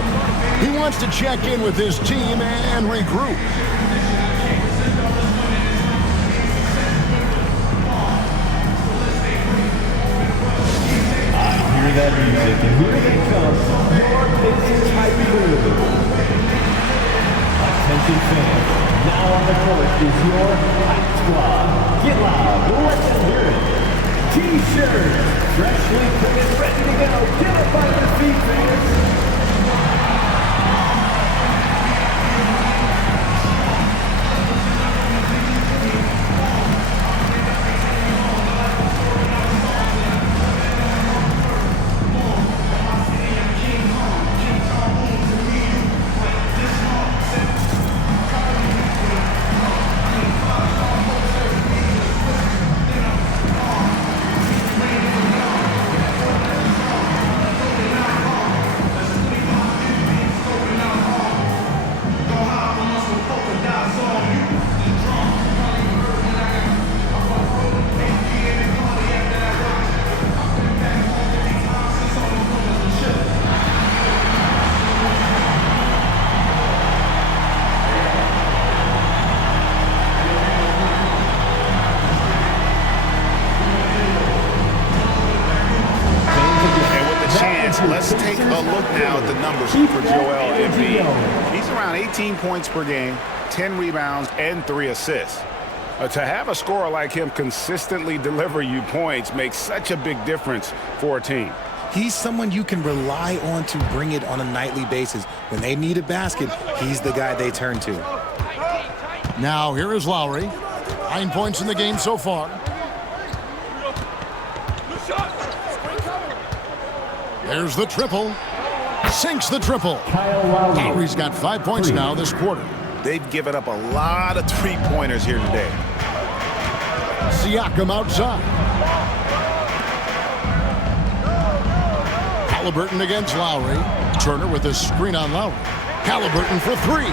He wants to check in with his team and regroup. Hear that music, and here they come, your Pacers hype crew. Attention fans, now on the court is your hype squad. Get loud, let them hear it. T-shirts, freshly printed, ready to go. Get up on your feet, fans. Let's take a look now at the numbers for Joel Embiid. He's around 18 points per game, 10 rebounds, and 3 assists. To have a scorer like him consistently deliver you points makes such a big difference for a team. He's someone you can rely on to bring it on a nightly basis. When they need a basket, he's the guy they turn to. Now here is Lowry. 9 points in the game so far. There's the triple. Sinks the triple. Lowry's got 5 points now this quarter. They've given up a lot of three-pointers here today. Siakam outside. Halliburton against Lowry. Turner with a screen on Lowry. Halliburton for three.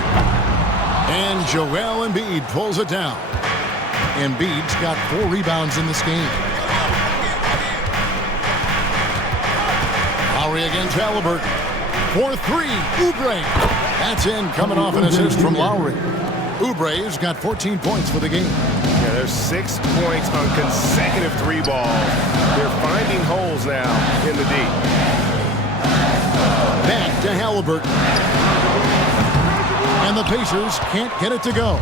And Joel Embiid pulls it down. Embiid's got 4 rebounds in this game. Lowry against Halliburton. For three, Oubre. That's in, coming off an assist from Lowry. Oubre's got 14 points for the game. Yeah, there's 6 points on consecutive three balls. They're finding holes now in the D. Back to Halliburton. And the Pacers can't get it to go.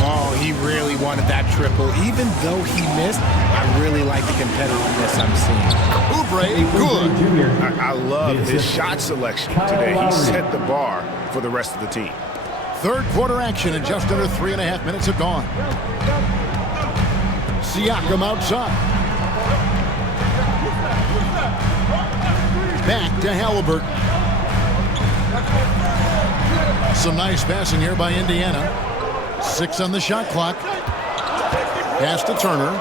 Oh, he really wanted that triple. Even though he missed, I really like the competitiveness I'm seeing. Oubre, good. I love his shot selection today. He set the bar for the rest of the team. Third quarter action, and just under 3.5 minutes have gone. Siakam outside. Back to Halliburton. Some nice passing here by Indiana. 6 on the shot clock. Pass to Turner.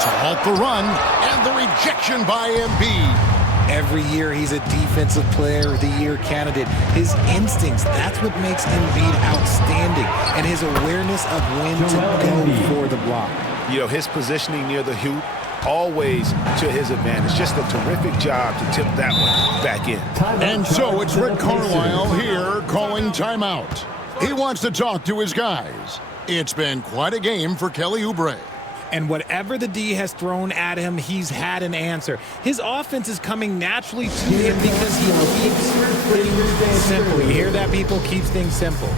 To halt the run, and the rejection by Embiid. Every year he's a Defensive Player of the Year candidate. His instincts, that's what makes Embiid outstanding. And his awareness of when to go for the block. You know, his positioning near the hoop, always to his advantage. Just a terrific job to tip that one back in. And so it's Rick Carlisle here calling timeout. He wants to talk to his guys. It's been quite a game for Kelly Oubre. And whatever the D has thrown at him, he's had an answer. His offense is coming naturally to him because he keeps things simple. You hear that, people? Keeps things simple.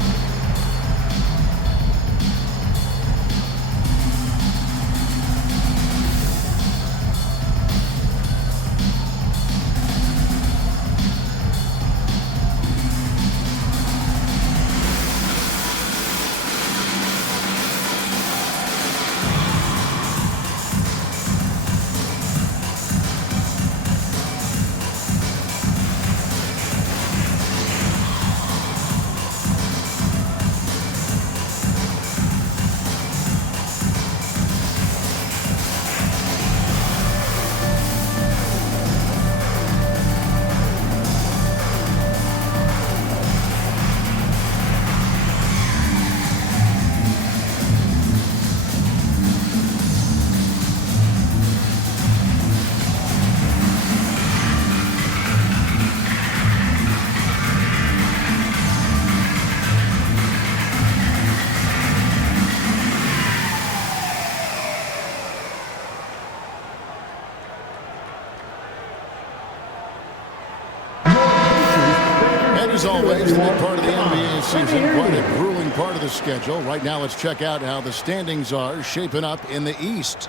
As always, the big part of the NBA season, quite a grueling part of the schedule. Right now, let's check out how the standings are shaping up in the East.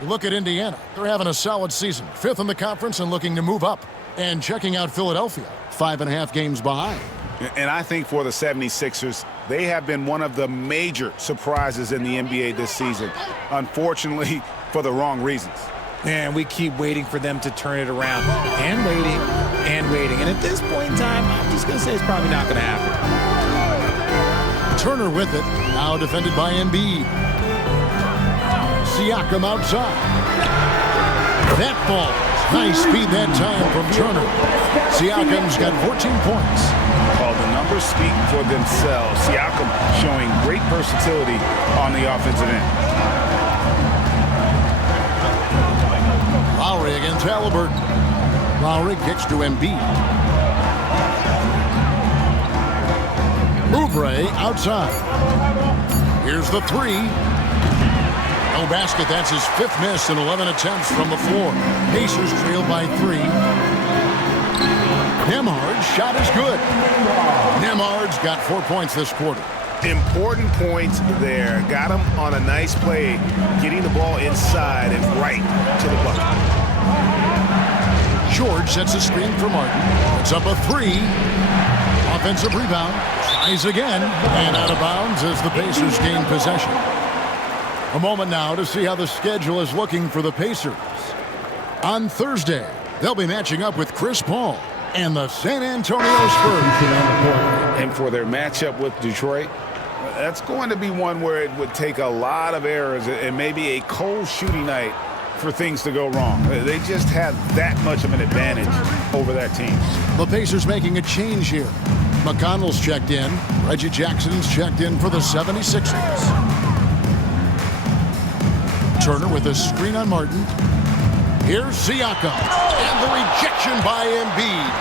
Look at Indiana. They're having a solid season. 5th in the conference and looking to move up. And checking out Philadelphia, 5.5 games behind. And I think for the 76ers, they have been one of the major surprises in the NBA this season. Unfortunately, for the wrong reasons. And we keep waiting for them to turn it around. And waiting, and waiting. And at this point in time, I'm just going to say it's probably not going to happen. Turner with it. Now defended by Embiid. Siakam outside. That ball. Nice speed that time from Turner. Siakam's got 14 points. Well, the numbers speak for themselves. Siakam showing great versatility on the offensive end. Lowry against Halliburton. Lowry kicks to Embiid. Oubre outside. Here's the three. No basket. That's his 5th miss in 11 attempts from the floor. Pacers trail by 3. Nembhard's shot is good. Nembhard's got 4 points this quarter. Important points there. Got him on a nice play, getting the ball inside and right to the bucket. George sets a screen for Martin. Puts up a 3. Offensive rebound. Tries again. And out of bounds as the Pacers gain possession. A moment now to see how the schedule is looking for the Pacers. On Thursday, they'll be matching up with Chris Paul and the San Antonio Spurs. And for their matchup with Detroit, that's going to be one where it would take a lot of errors and maybe a cold shooting night for things to go wrong. They just have that much of an advantage over that team. The Pacers making a change here. McConnell's checked in. Reggie Jackson's checked in for the 76ers. Turner with a screen on Martin. Here's Siakam. And the rejection by Embiid.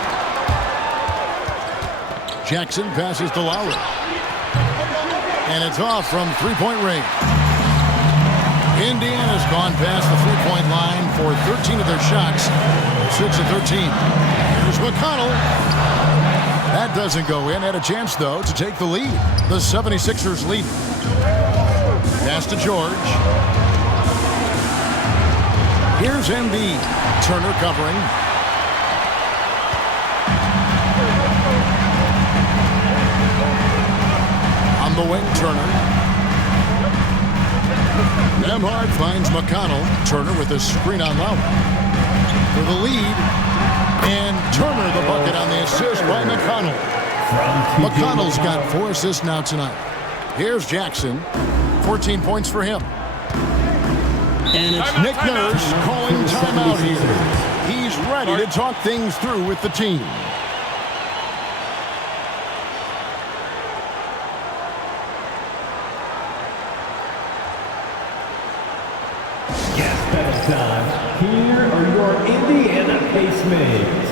Jackson passes to Lowry. And it's off from three-point range. Indiana's gone past the three-point line for 13 of their shots. 6 of 13. Here's McConnell. That doesn't go in. Had a chance, though, to take the lead. The 76ers lead. Pass to George. Here's Embiid. Turner covering. On the wing, Turner. Nembhard finds McConnell. Turner with a screen on Lowry. For the lead. And Turner the bucket on the assist by McConnell. McConnell's got 4 assists now tonight. Here's Jackson. 14 points for him. And it's Nick Nurse calling timeout here. He's ready to talk things through with the team. Yes, that's time. Here are your Indiana Pacemates.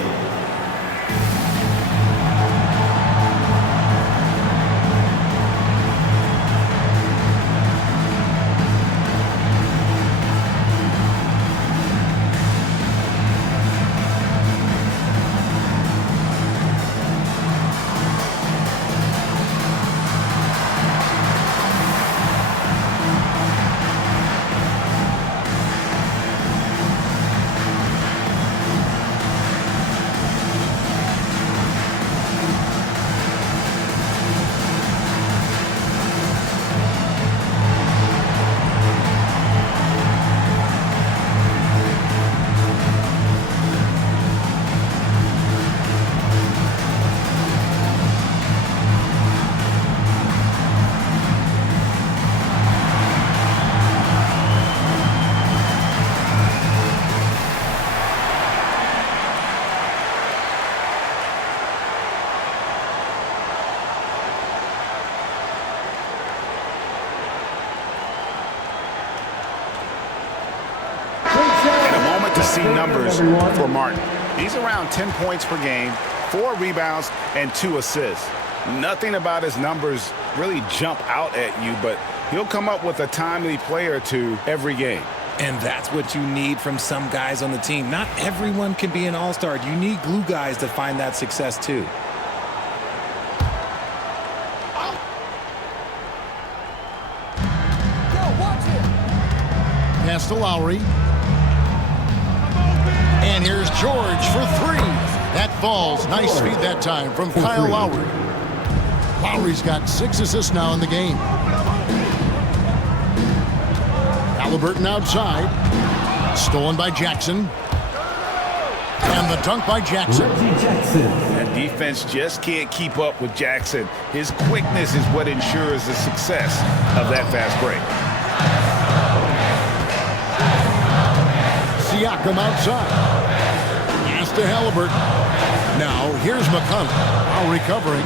See numbers for Martin. He's around 10 points per game, 4 rebounds, and 2 assists. Nothing about his numbers really jump out at you, but he'll come up with a timely play or two every game. And that's what you need from some guys on the team. Not everyone can be an all-star. You need glue guys to find that success too. Pass to Lowry. And here's George for three. That falls. Nice feed that time from Kyle Lowry. Lowry's got 6 assists now in the game. Halliburton outside. Stolen by Jackson. And the dunk by Jackson. That defense just can't keep up with Jackson. His quickness is what ensures the success of that fast break. Siakam outside. Pass to Halliburton. Now here's McConnell. Now recovering.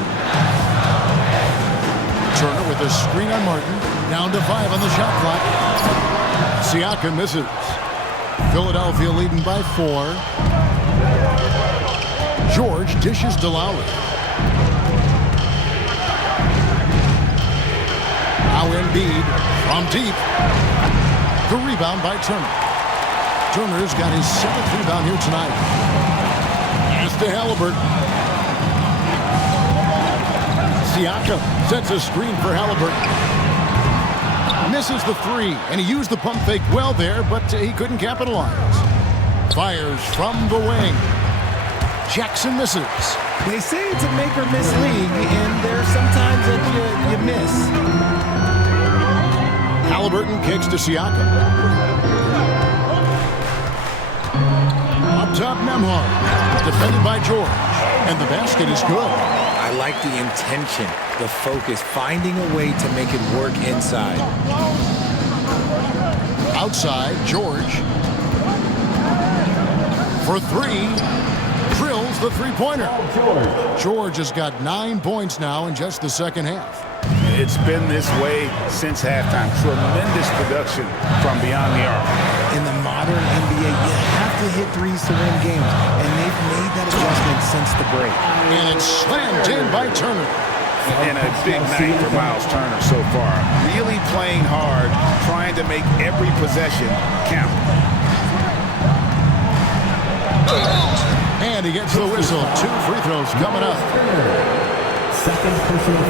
Turner with a screen on Martin. Down to 5 on the shot clock. Siakam misses. Philadelphia leading by 4. George dishes to Lowry. Now Embiid from deep. The rebound by Turner. Turner's got his 7th rebound here tonight. Pass to Halliburton. Siakam sets a screen for Halliburton. Misses the 3, and he used the pump fake well there, but he couldn't capitalize. Fires from the wing. Jackson misses. They say it's a make or miss league, and there's sometimes that you miss. Halliburton kicks to Siakam. Up top, Nembhard. Defended by George. And the basket is good. I like the intention, the focus, finding a way to make it work inside. Outside, George. For 3. Drills the three-pointer. George has got 9 points now in just the second half. It's been this way since halftime. Tremendous production from beyond the arc. In the modern NBA, you have to hit threes to win games, and they've made that adjustment since the break. And it's slammed in by Turner. And a big night for Miles Turner so far. Really playing hard, trying to make every possession count. And he gets the whistle. 2 free throws coming up.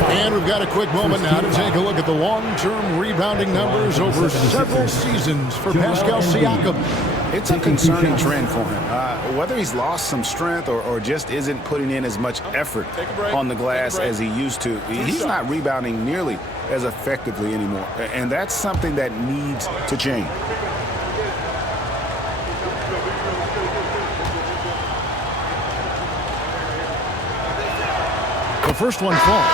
And we've got a quick moment now to take a look at the long-term rebounding numbers over several seasons for Pascal Siakam. It's a concerning trend for him. Whether he's lost some strength or just isn't putting in as much effort on the glass as he used to, he's not rebounding nearly as effectively anymore. And that's something that needs to change. The first one falls.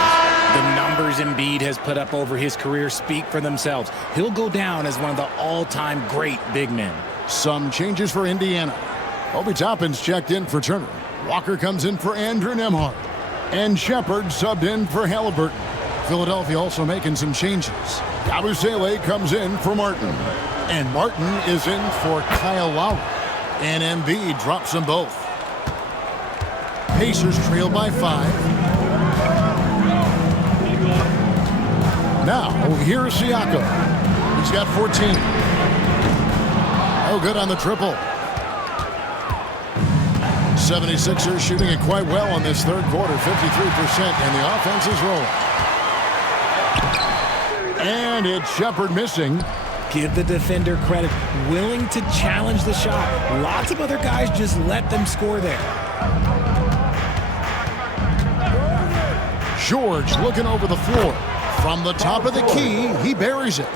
The numbers Embiid has put up over his career speak for themselves. He'll go down as one of the all-time great big men. Some changes for Indiana. Obi Toppin's checked in for Turner. Walker comes in for Andrew Nembhard. And Shepard subbed in for Halliburton. Philadelphia also making some changes. Yabusele comes in for Martin. And Martin is in for Kyle Lowry. And Embiid drops them both. Pacers trail by 5. Now, here's Siakam. He's got 14. Oh, good on the triple. 76ers shooting it quite well in this third quarter, 53%, and the offense is rolling. And it's Shepard missing. Give the defender credit, willing to challenge the shot. Lots of other guys just let them score there. George looking over the floor. From the top of the key, he buries it.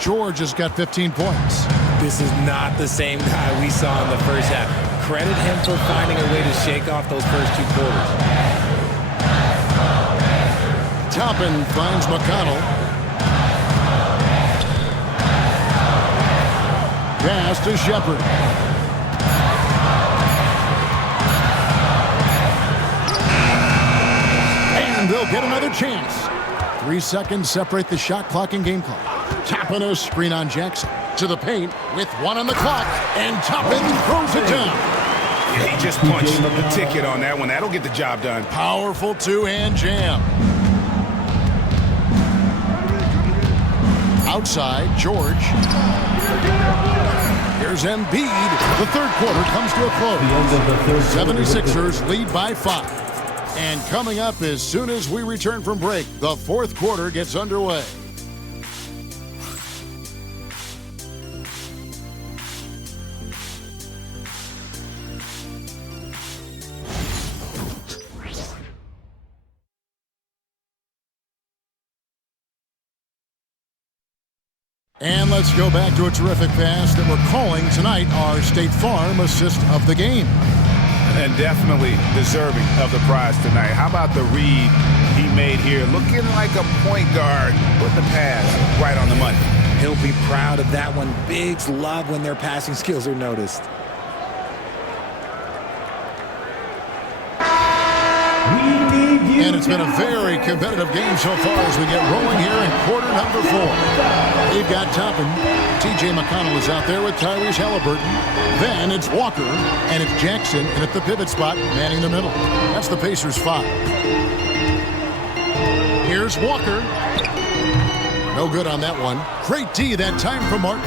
George has got 15 points. This is not the same guy we saw in the first half. Credit him for finding a way to shake off those first 2 quarters. Toppin finds McConnell. Pass to Shepard. And they'll get another chance. 3 seconds separate the shot clock and game clock. Toppin a screen on Jackson. To the paint with 1 on the clock. And Toppin throws it down. Yeah, he just punched the ticket on that one. That'll get the job done. Powerful 2-hand jam. Outside, George. Here's Embiid. The third quarter comes to a close. 76ers lead by 5. And coming up as soon as we return from break, the fourth quarter gets underway. And let's go back to a terrific pass that we're calling tonight our State Farm assist of the game. And definitely deserving of the prize tonight. How about the read he made here? Looking like a point guard with the pass right on the money. He'll be proud of that one. Bigs love when their passing skills are noticed. And it's been a very competitive game so far as we get rolling here in quarter number 4. They've got Toppin. T.J. McConnell is out there with Tyrese Halliburton. Then it's Walker, and it's Jackson, and at the pivot spot, manning the middle. That's the Pacers' 5. Here's Walker. No good on that one. Great D that time from Martin.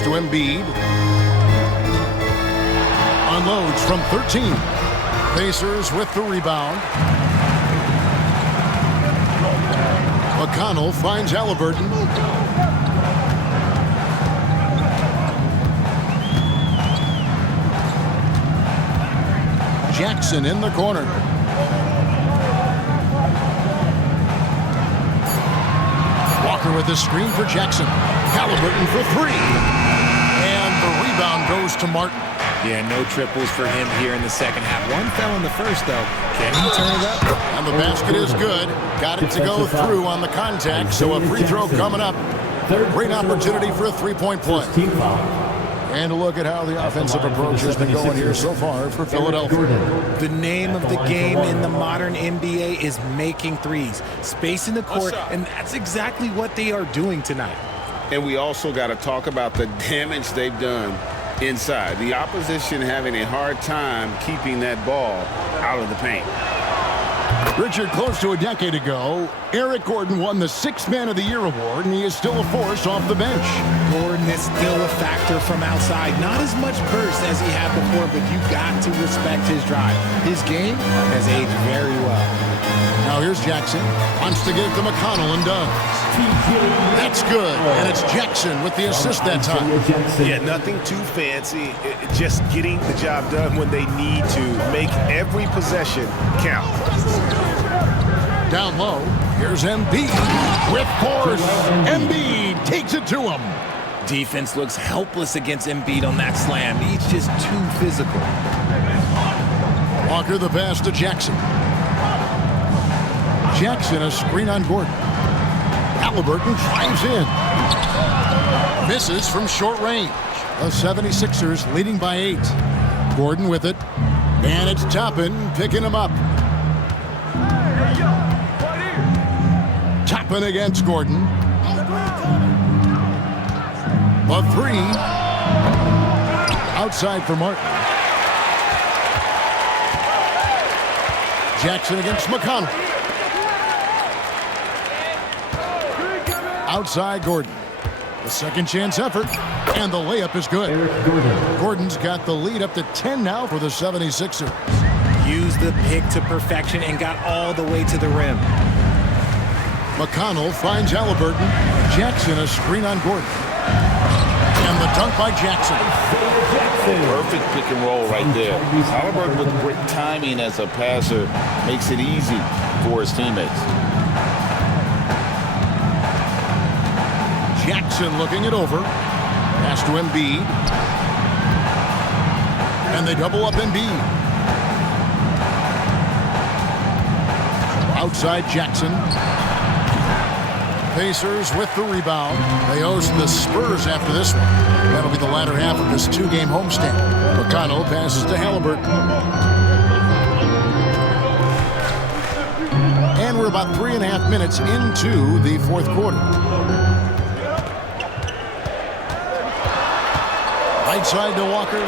To Embiid. Unloads from 13. Pacers with the rebound. McConnell finds Halliburton. Jackson in the corner. Walker with the screen for Jackson. Halliburton for 3. Rebound goes to Martin. Yeah, no triples for him here in the second half. One fell in the first, though. Can he turn it up? And the basket is good. Got it to go through on the contact, so a free throw coming up. Great opportunity for a three-point play. And a look at how the offensive approach has been going here so far for Philadelphia. The name of the game in the modern NBA is making threes. Spacing the court, and that's exactly what they are doing tonight. And we also got to talk about the damage they've done inside. The opposition having a hard time keeping that ball out of the paint. Richard, close to a decade ago, Eric Gordon won the 6th Man of the Year award, and he is still a force off the bench. Gordon is still a factor from outside. Not as much burst as he had before, but you got to respect his drive. His game has aged very well. Now here's Jackson. Wants to get it to McConnell and does. That's good. And it's Jackson with the assist that time. Yeah, nothing too fancy. Just getting the job done when they need to. Make every possession count. Down low. Here's Embiid with force. Embiid takes it to him. Defense looks helpless against Embiid on that slam. He's just too physical. Walker the pass to Jackson. Jackson a screen on Gordon. Halliburton drives in. Misses from short range. The 76ers leading by 8. Gordon with it. And it's Toppin picking him up. Toppin against Gordon. A 3. Outside for Martin. Jackson against McConnell. Outside Gordon. The second chance effort, and the layup is good. Gordon's got the lead up to 10 now for the 76ers. Used the pick to perfection and got all the way to the rim. McConnell finds Halliburton. Jackson a screen on Gordon. And the dunk by Jackson. Perfect pick and roll right there. Halliburton with great timing as a passer makes it easy for his teammates. Jackson looking it over. Pass to Embiid. And they double up Embiid. Outside Jackson. Pacers with the rebound. They host the Spurs after this one. That'll be the latter half of this 2-game homestand. McConnell passes to Halliburton. And we're about 3.5 minutes into the fourth quarter. Right side to Walker.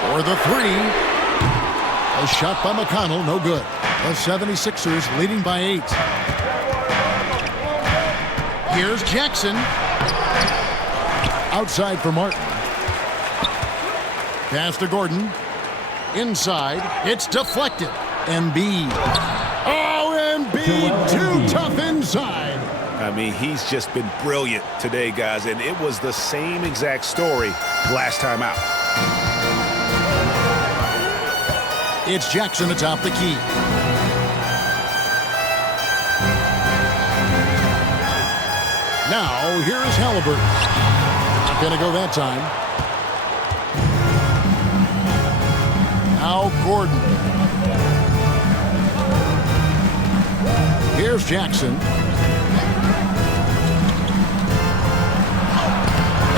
For the 3. A shot by McConnell, no good. The 76ers leading by 8. Here's Jackson. Outside for Martin. Pass to Gordon. Inside. It's deflected. Embiid. Oh, Embiid too tough inside. I mean, he's just been brilliant today, guys, and it was the same exact story last time out. It's Jackson atop the key. Now, here's Halliburton. Not going to go that time. Now, Gordon. Here's Jackson.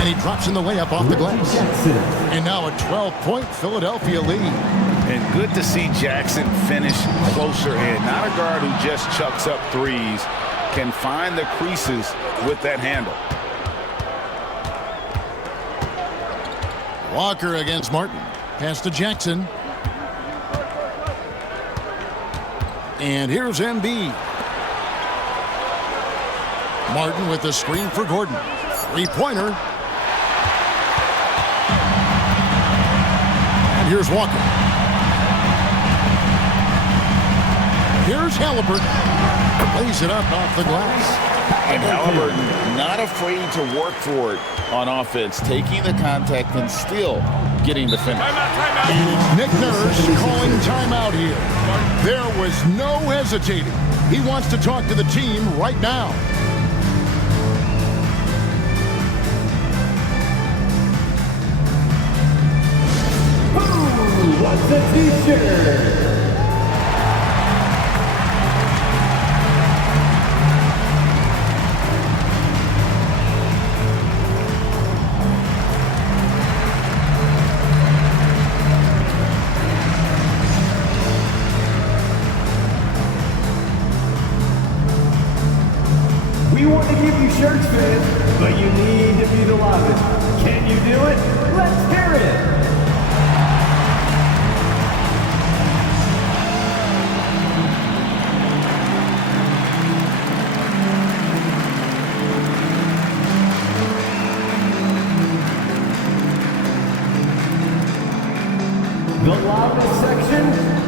And he drops in the layup off the glass. And now a 12-point Philadelphia lead. And good to see Jackson finish closer in. Not a guard who just chucks up threes. Can find the creases with that handle. Walker against Martin. Pass to Jackson. And here's Embiid. Martin with the screen for Gordon. Three-pointer. And here's Walker. Here's Halliburton. Lays it up off the glass. And Halliburton not afraid to work for it on offense, taking the contact and still getting the finish. Nick Nurse calling timeout here. There was no hesitating. He wants to talk to the team right now. Who wants a t-shirt? We want to give you shirts, fans, but you need to be the loudest. Can you do it? Let's hear it! The loudest section,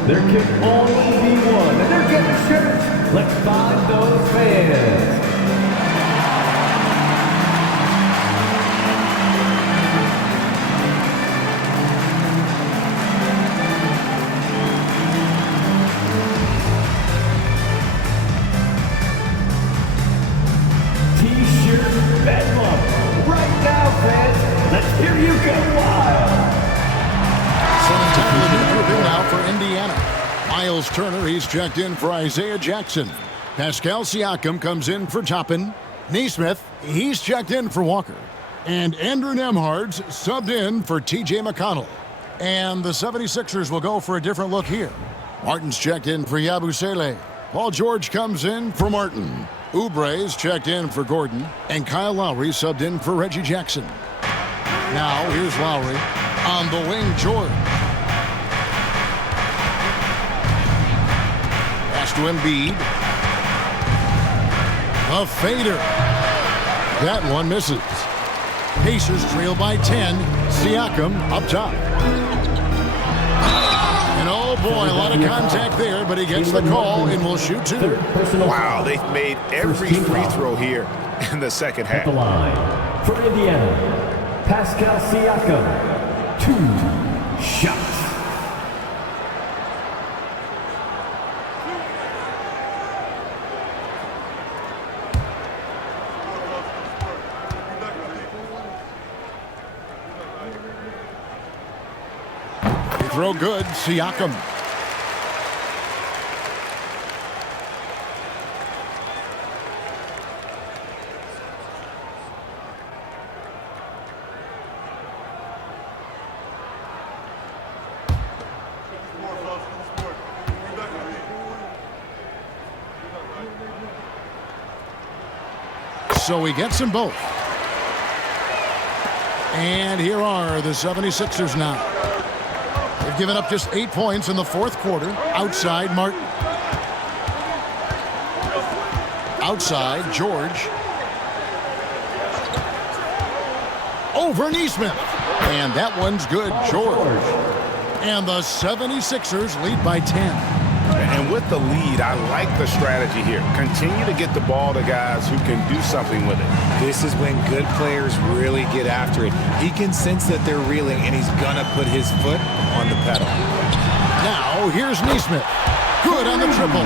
there can only be one, and they're getting shirts. Let's find those fans. T-shirt bedlam. Right now, fans. Let's hear you go wild. Some entirely new grouping now for Indiana. Miles Turner, he's checked in for Isaiah Jackson. Pascal Siakam comes in for Toppin. Naismith, he's checked in for Walker. And Andrew Nembhard's subbed in for T.J. McConnell. And the 76ers will go for a different look here. Martin's checked in for Yabusele. Paul George comes in for Martin. Oubre's checked in for Gordon. And Kyle Lowry subbed in for Reggie Jackson. Now, here's Lowry. On the wing, George. Pass to Embiid. A fader. That one misses. Pacers trail by 10. Siakam up top. And oh boy, a lot of contact there, but he gets the call and will shoot two. Wow, they've made every free throw here in the second half. The line for Indiana, Pascal Siakam. 2 shots. They throw good, Siakam. So he gets them both. And here are the 76ers now. They've given up just 8 points in the fourth quarter. Outside, Martin. Outside, George. Over Naismith. And that one's good, George. And the 76ers lead by 10. And with the lead, I like the strategy here. Continue to get the ball to guys who can do something with it. This is when good players really get after it. He can sense that they're reeling, and he's going to put his foot on the pedal. Now, here's Naismith. Good on the triple.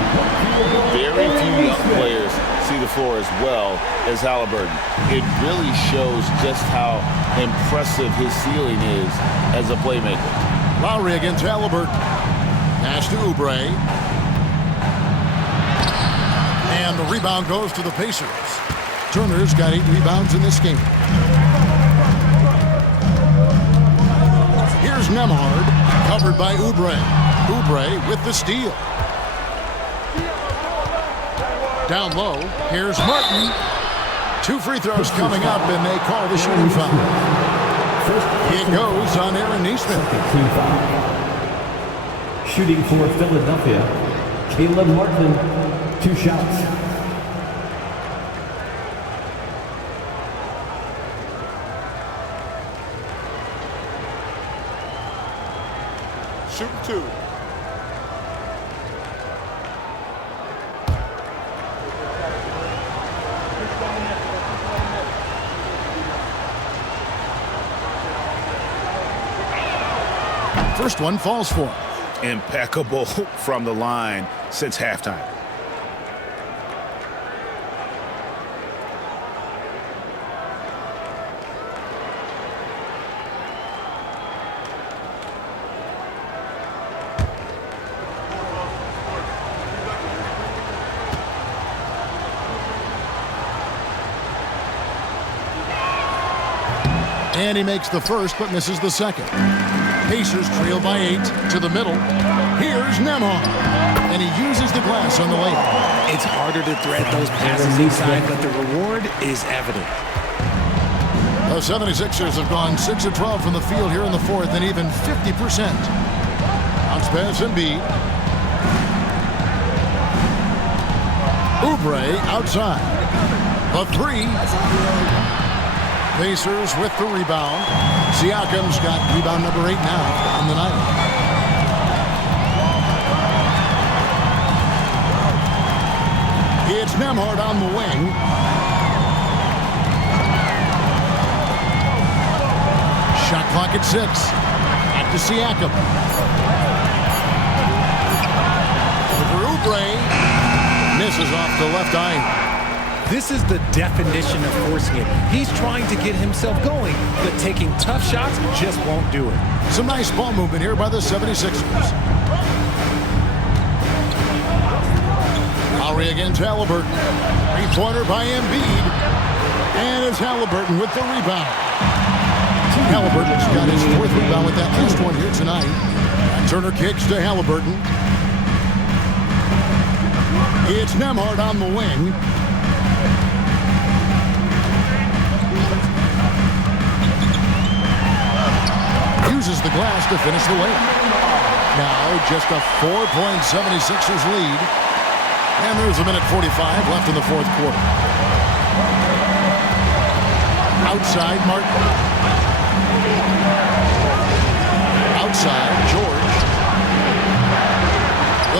Very few young players see the floor as well as Halliburton. It really shows just how impressive his ceiling is as a playmaker. Lowry against Halliburton. Pass to Oubre. And the rebound goes to the Pacers. Turner's got 8 rebounds in this game. Here's Nembhard, covered by Oubre. Oubre with the steal. Down low, here's Martin. 2 free throws coming up, and they call the shooting foul. It goes on Aaron Naismith. Shooting for Philadelphia, Caleb Martin, 2 shots. Shoot 2. First one falls for him. Impeccable from the line since halftime. And he makes the first, but misses the second. Pacers trail by 8 to the middle. Here's Nembhard. And he uses the glass on the layup. It's harder to thread those passes inside, but the reward is evident. The 76ers have gone 6 of 12 from the field here in the fourth, and even 50%. Bounce pass Embiid. Oubre outside. The 3. Pacers with the rebound. Siakam's got rebound number 8 now on the night. It's Nembhard on the wing. Shot clock at 6. Back to Siakam. Over Oubre. Misses off the left eye. This is the definition of forcing it. He's trying to get himself going, but taking tough shots just won't do it. Some nice ball movement here by the 76ers. Lowry against Halliburton. 3-pointer by Embiid. And it's Halliburton with the rebound. Halliburton's got his 4th rebound with that last one here tonight. Turner kicks to Halliburton. It's Nembhard on the wing. Uses the glass to finish the layup. Now just a 4-point 76ers lead. And there's a minute 45 left in the fourth quarter. Outside Martin. Outside George.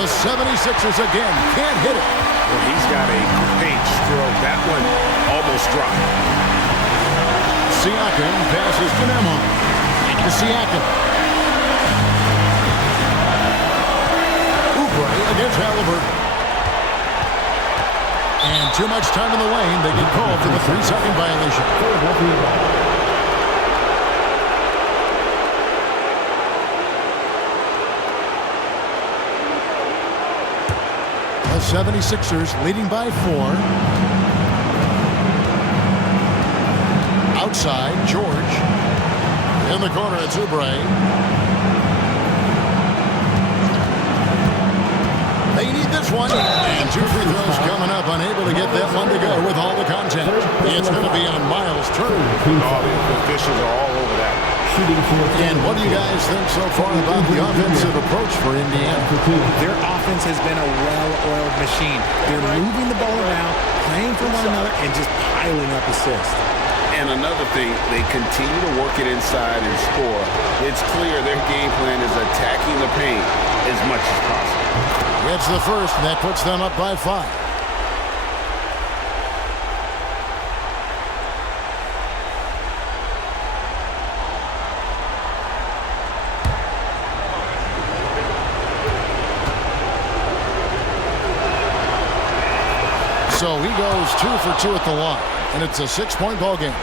The 76ers again can't hit it. Well, he's got a great stroke. That one almost dropped. Siakam passes to Nembhard. To Siakam. Oubre against Halliburton. And too much time in the lane. They get called for the 3-second violation. The 76ers leading by 4. Outside, George. In the corner, it's Oubre. They need this one. And 2 free throws coming up. Unable to get that one to go with all the contact. It's going to be on Miles Turner. All the officials are all over that. And what do you guys think so far about the offensive approach for Indiana? Their offense has been a well-oiled machine. They're moving the ball around, playing for one another, and just piling up assists. And another thing, they continue to work it inside and score. It's clear their game plan is attacking the paint as much as possible. It's the first, and that puts them up by 5. he goes 2 for 2 at the line, and it's a 6-point ball game.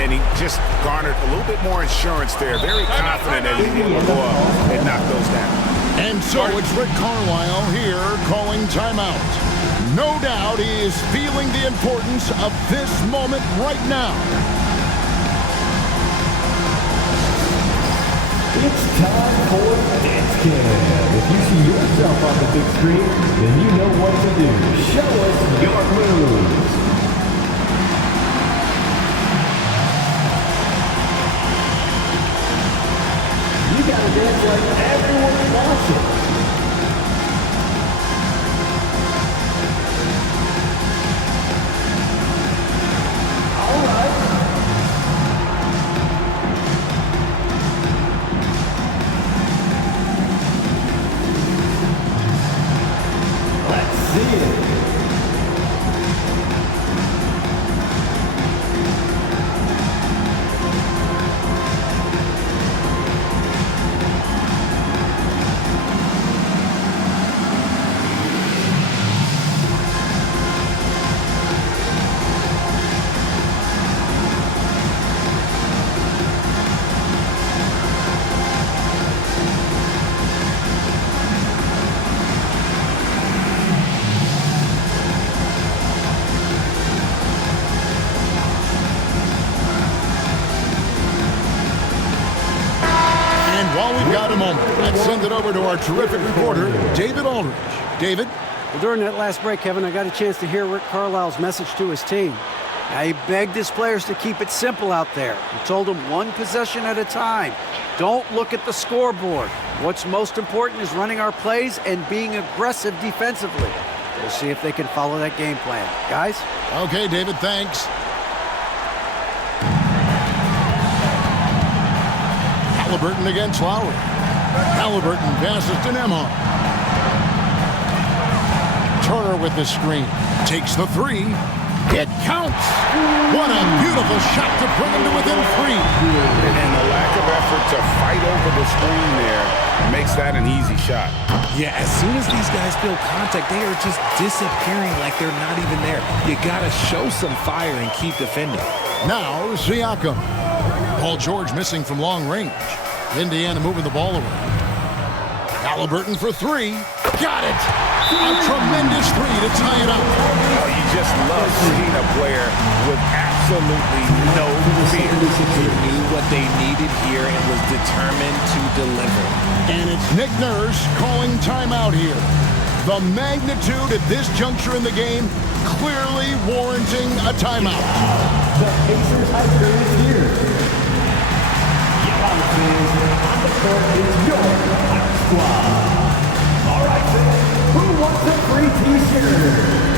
And he just garnered a little bit more insurance there. Very confident that he's able to go up and knock those down. And so it's Rick Carlisle here calling timeout. No doubt he is feeling the importance of this moment right now. It's time for Dance Cam. If you see yourself on the big screen, then you know what to do. Show us your moves. You gotta dance like everyone's watching. All right. Let's see it. While we've got a moment, let's send it over to our terrific reporter, David Aldridge. David? Well, during that last break, Kevin, I got a chance to hear Rick Carlisle's message to his team. Now, he begged his players to keep it simple out there. He told them one possession at a time. Don't look at the scoreboard. What's most important is running our plays and being aggressive defensively. We'll see if they can follow that game plan. Guys? Okay, David, thanks. Halliburton against Lowry. Halliburton passes to Nembhard. Turner with the screen. Takes the 3. It counts. What a beautiful shot to bring him to within 3. And the lack of effort to fight over the screen there makes that an easy shot. Yeah, as soon as these guys feel contact, they are just disappearing like they're not even there. You got to show some fire and keep defending. Now, Siakam. Paul George missing from long range. Indiana moving the ball away. Halliburton for 3. Got it! A tremendous 3 to tie it up. Oh, you just love seeing a player with absolutely no fear. He knew what they needed here and was determined to deliver. And it's Nick Nurse calling timeout here. The magnitude at this juncture in the game clearly warranting a timeout. The Pacers Hyper is here. On the court is your Hype Squad. All right, fans, who wants a free t-shirt?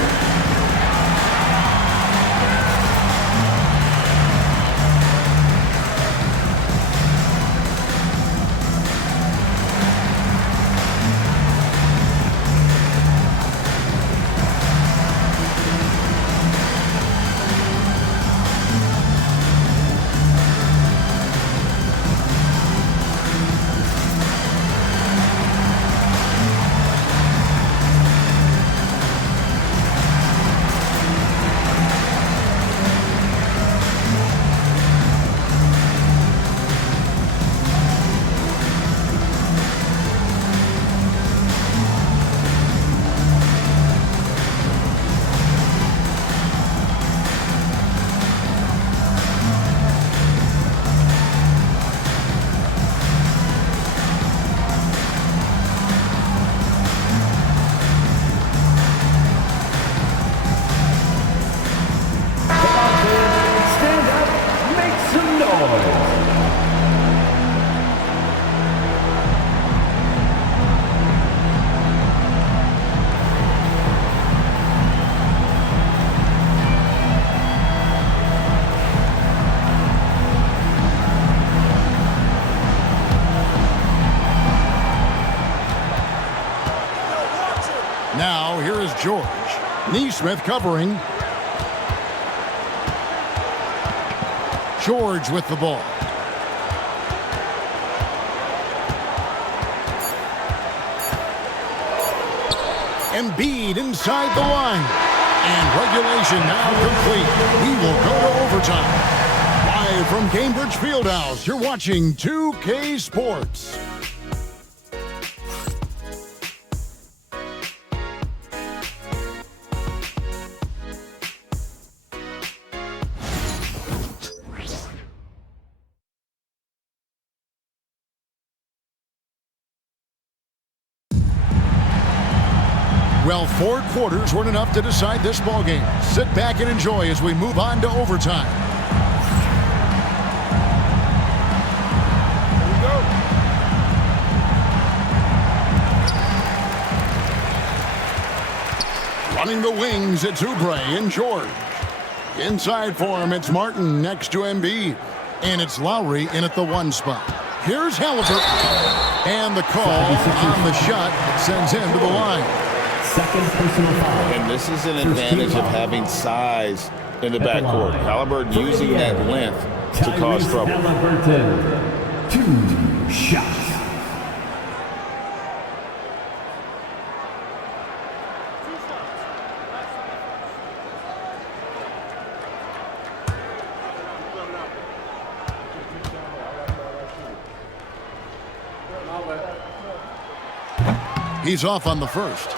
Now, here is George. Naismith covering. George with the ball. Embiid inside the line. And regulation now complete. We will go to overtime. Live from Cambridge Fieldhouse, you're watching 2K Sports. Well, 4 quarters weren't enough to decide this ballgame. Sit back and enjoy as we move on to overtime. Here we go. Running the wings, it's Oubre and George. Inside for him, it's Martin next to Embiid. And it's Lowry in at the 1 spot. Here's Halliburton. And the call on the shot that sends him to the line. Second personal foul. And this is an advantage of having size in the backcourt. Halliburton using that length to cause trouble. Halliburton, 2 shots. He's off on the first.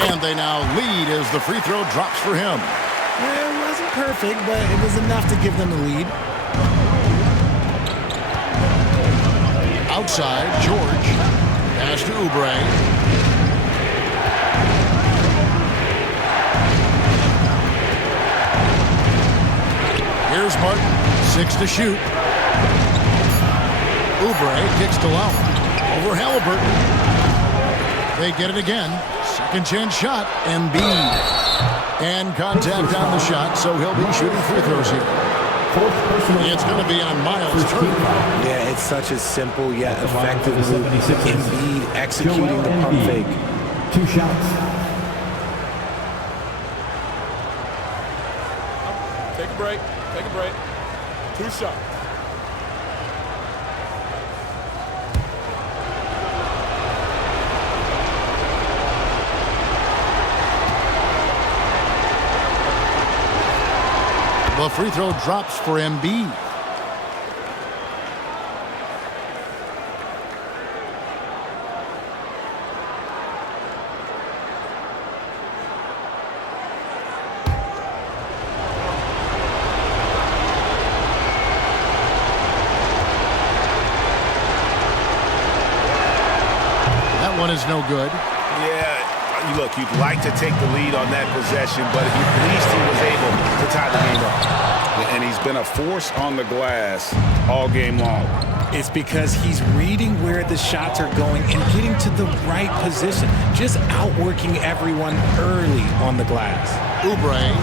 And they now lead as the free throw drops for him. It wasn't perfect, but it was enough to give them the lead. Outside, George. Pass to Oubre. Here's Martin. 6 to shoot. Oubre kicks to Lowry. Over Halliburton. They get it again. Second chance shot. Embiid. And contact on the shot, so he'll be shooting free throws here. It's going to be on Miles' turn. Yeah, it's such a simple yet effective move. Embiid executing the pump fake. 2 shots. Take a break. Take a break. 2 shots. The free throw drops for Embiid. That one is no good. Yeah, look, you'd like to take the lead on that possession, but at least he was able to tie the game up. And he's been a force on the glass all game long. It's because he's reading where the shots are going and getting to the right position. Just outworking everyone early on the glass. Oubre.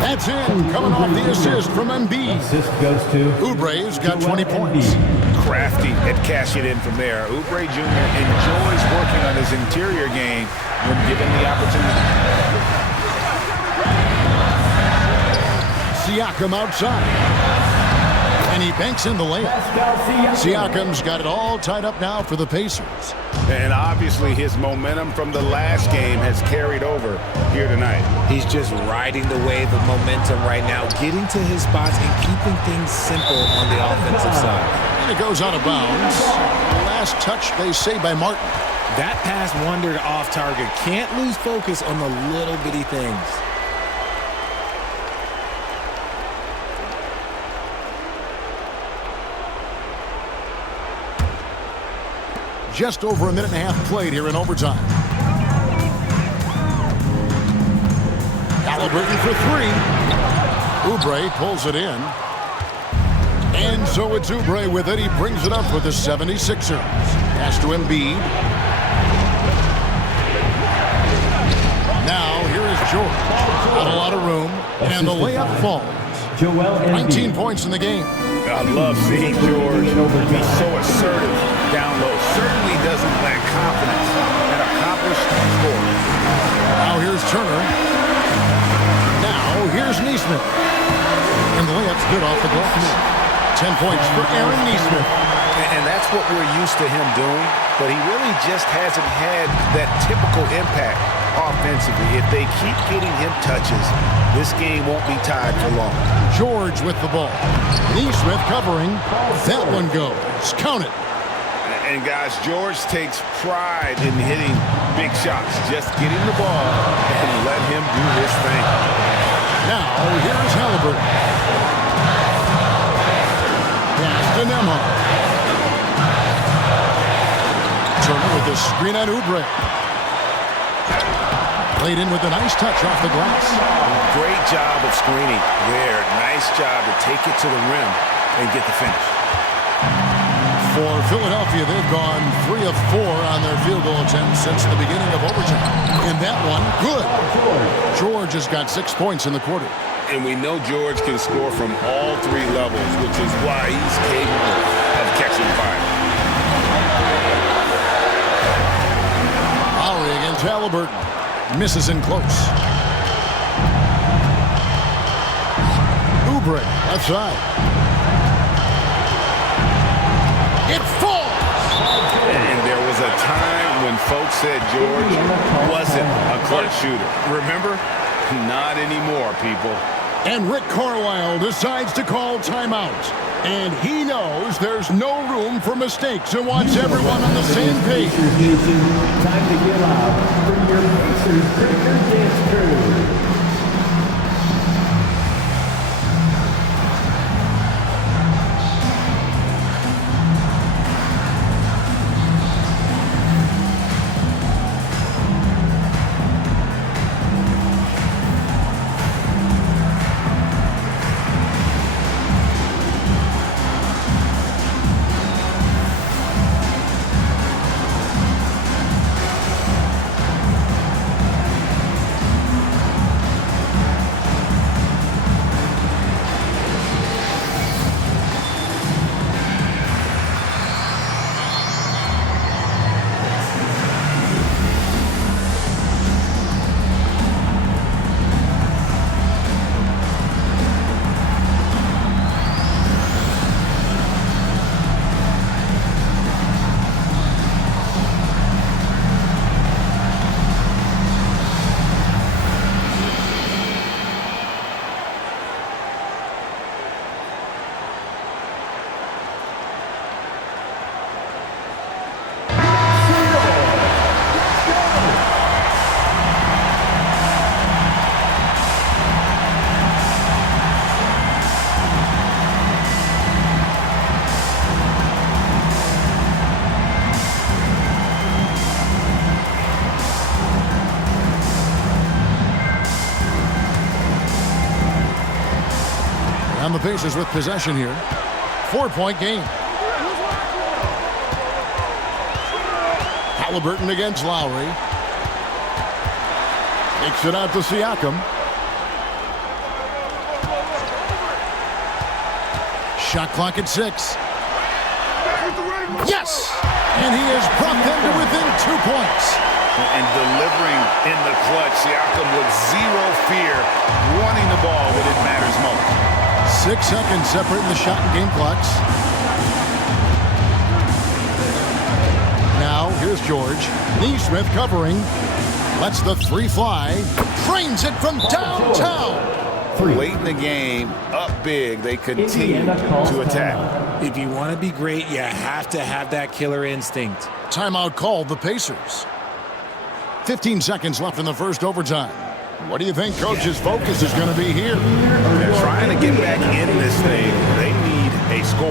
That's in. Coming off the assist from Embiid. Assist goes to Oubre's got 20 points. Crafty at cashing in from there. Oubre Jr. enjoys working on his interior game when given the opportunity. Siakam outside. And he banks in the layup. Siakam's got it all tied up now for the Pacers. And obviously his momentum from the last game has carried over here tonight. He's just riding the wave of momentum right now, getting to his spots and keeping things simple on the offensive side. And it goes out of bounds. Last touch, they say, by Martin. That pass wandered off target. Can't lose focus on the little bitty things. Just over a minute and a half played here in overtime. Halliburton for 3. Oubre pulls it in. And so it's Oubre with it. He brings it up for the 76ers. Pass to Embiid. Now here is George. Not a lot of room. And the layup falls. 19 points in the game. I love seeing George. He's so assertive down low. Certainly doesn't lack confidence and a Turner. Now, here's Naismith. And the layup's good off the glass. 10 points for Aaron Naismith. And that's what we're used to him doing, but he really just hasn't had that typical impact offensively. If they keep getting him touches, this game won't be tied for long. George with the ball. Naismith covering. That one goes. Count it. And guys, George takes pride in hitting big shots. Just get him the ball and let him do his thing. Now, here's Halliburton. Pass to Nembhard. Turner with the screen on Oubre. Played in with a nice touch off the glass. Great job of screening there. Nice job to take it to the rim and get the finish. For Philadelphia, they've gone 3 of 4 on their field goal attempts since the beginning of overtime. And that one, good. George has got 6 points in the quarter. And we know George can score from all 3 levels, which is why he's capable of catching fire. Lowry against Halliburton. Misses in close. Oubre, left side. It falls! And there was a time when folks said George wasn't a clutch shooter. Remember? Not anymore, people. And Rick Carlisle decides to call timeout. And he knows there's no room for mistakes and wants everyone on the same page. Time to get out from your Pacers Breaker Dance Crew. And the Pacers with possession here. 4-point game. Halliburton against Lowry. Takes it out to Siakam. Shot clock at 6. Yes! And he has brought them to within 2 points. And delivering in the clutch, Siakam with zero fear, wanting the ball when it matters most. 6 seconds separating the shot and game clocks. Now, here's George. Naismith covering. Lets the 3 fly. Drains it from downtown. Late in the game, up big, they continue to attack. If you want to be great, you have to have that killer instinct. Timeout called the Pacers. 15 seconds left in the first overtime. What do you think Coach's focus is going to be here? They're trying to get back in this thing. They need a score.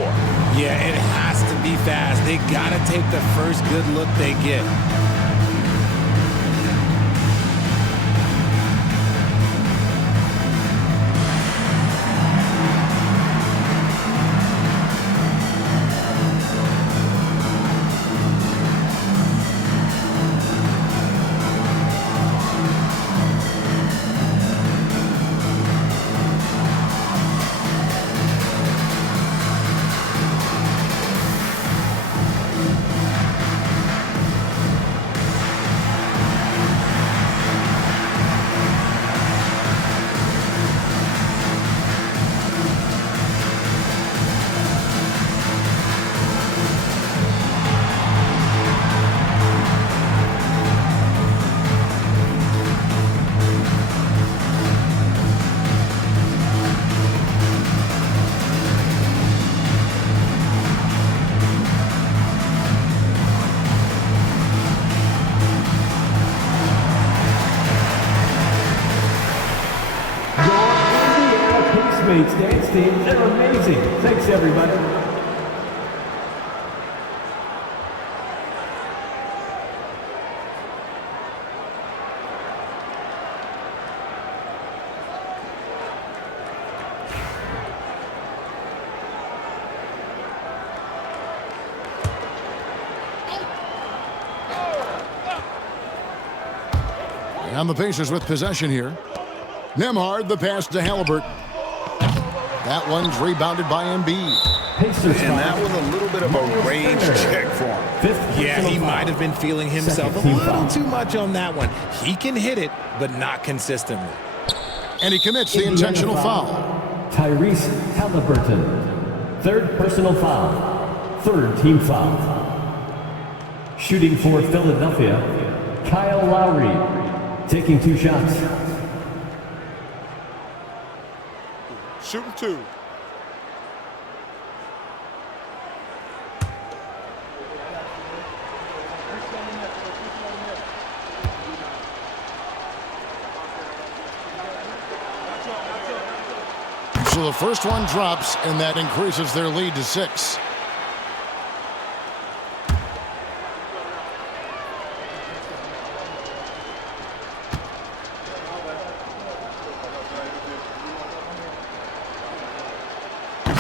Yeah, it has to be fast. They got to take the first good look they get. teammates, dance team. They're amazing. Thanks, everybody. And the Pacers with possession here. Nembhard, the pass to Halliburton. That one's rebounded by Embiid. Pacers. And that was a little bit of a range check for him. Yeah, he might have been feeling himself a little too much on that one. He can hit it, but not consistently. And he commits the intentional foul. Tyrese Halliburton. Third personal foul. Third team foul. Shooting for Philadelphia, Kyle Lowry. Taking 2 shots. Shooting 2. So the first one drops, and that increases their lead to 6.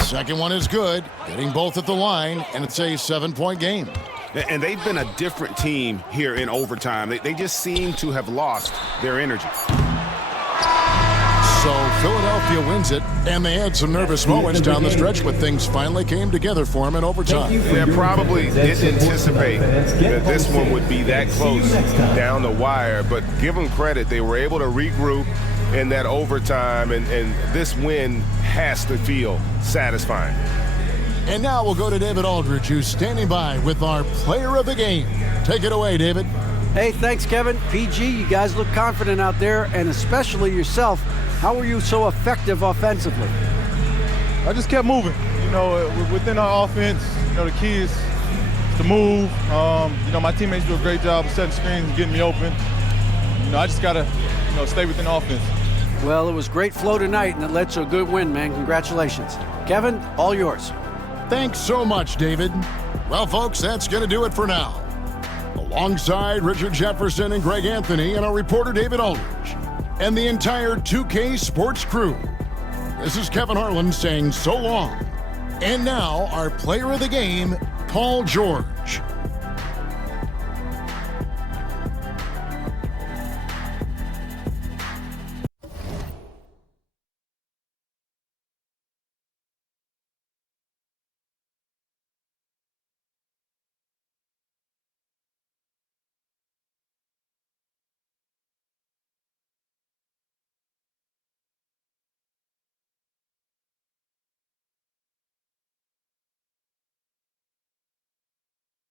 Second one is good, getting both at the line, and it's a 7-point game. And they've been a different team here in overtime. They just seem to have lost their energy. So Philadelphia wins it, and they had some nervous moments down the stretch, but things finally came together for them in overtime. They probably didn't anticipate that this one would be that close down the wire, but give them credit. They were able to regroup in that overtime, and this win has to feel satisfying. And now we'll go to David Aldridge, who's standing by with our player of the game. Take it away, David. Hey, thanks, Kevin. PG, you guys look confident out there, and especially yourself. How were you so effective offensively? I just kept moving. You know, within our offense, you know, the key is to move. You know, my teammates do a great job of setting screens and getting me open. You know, I just got to, you know, stay within offense. Well, it was great flow tonight, and it led to a good win, man. Congratulations. Kevin, all yours. Thanks so much, David. Well, folks, that's going to do it for now. Alongside Richard Jefferson and Greg Anthony and our reporter David Aldridge and the entire 2K Sports crew, this is Kevin Harlan saying so long. And now, our player of the game, Paul George.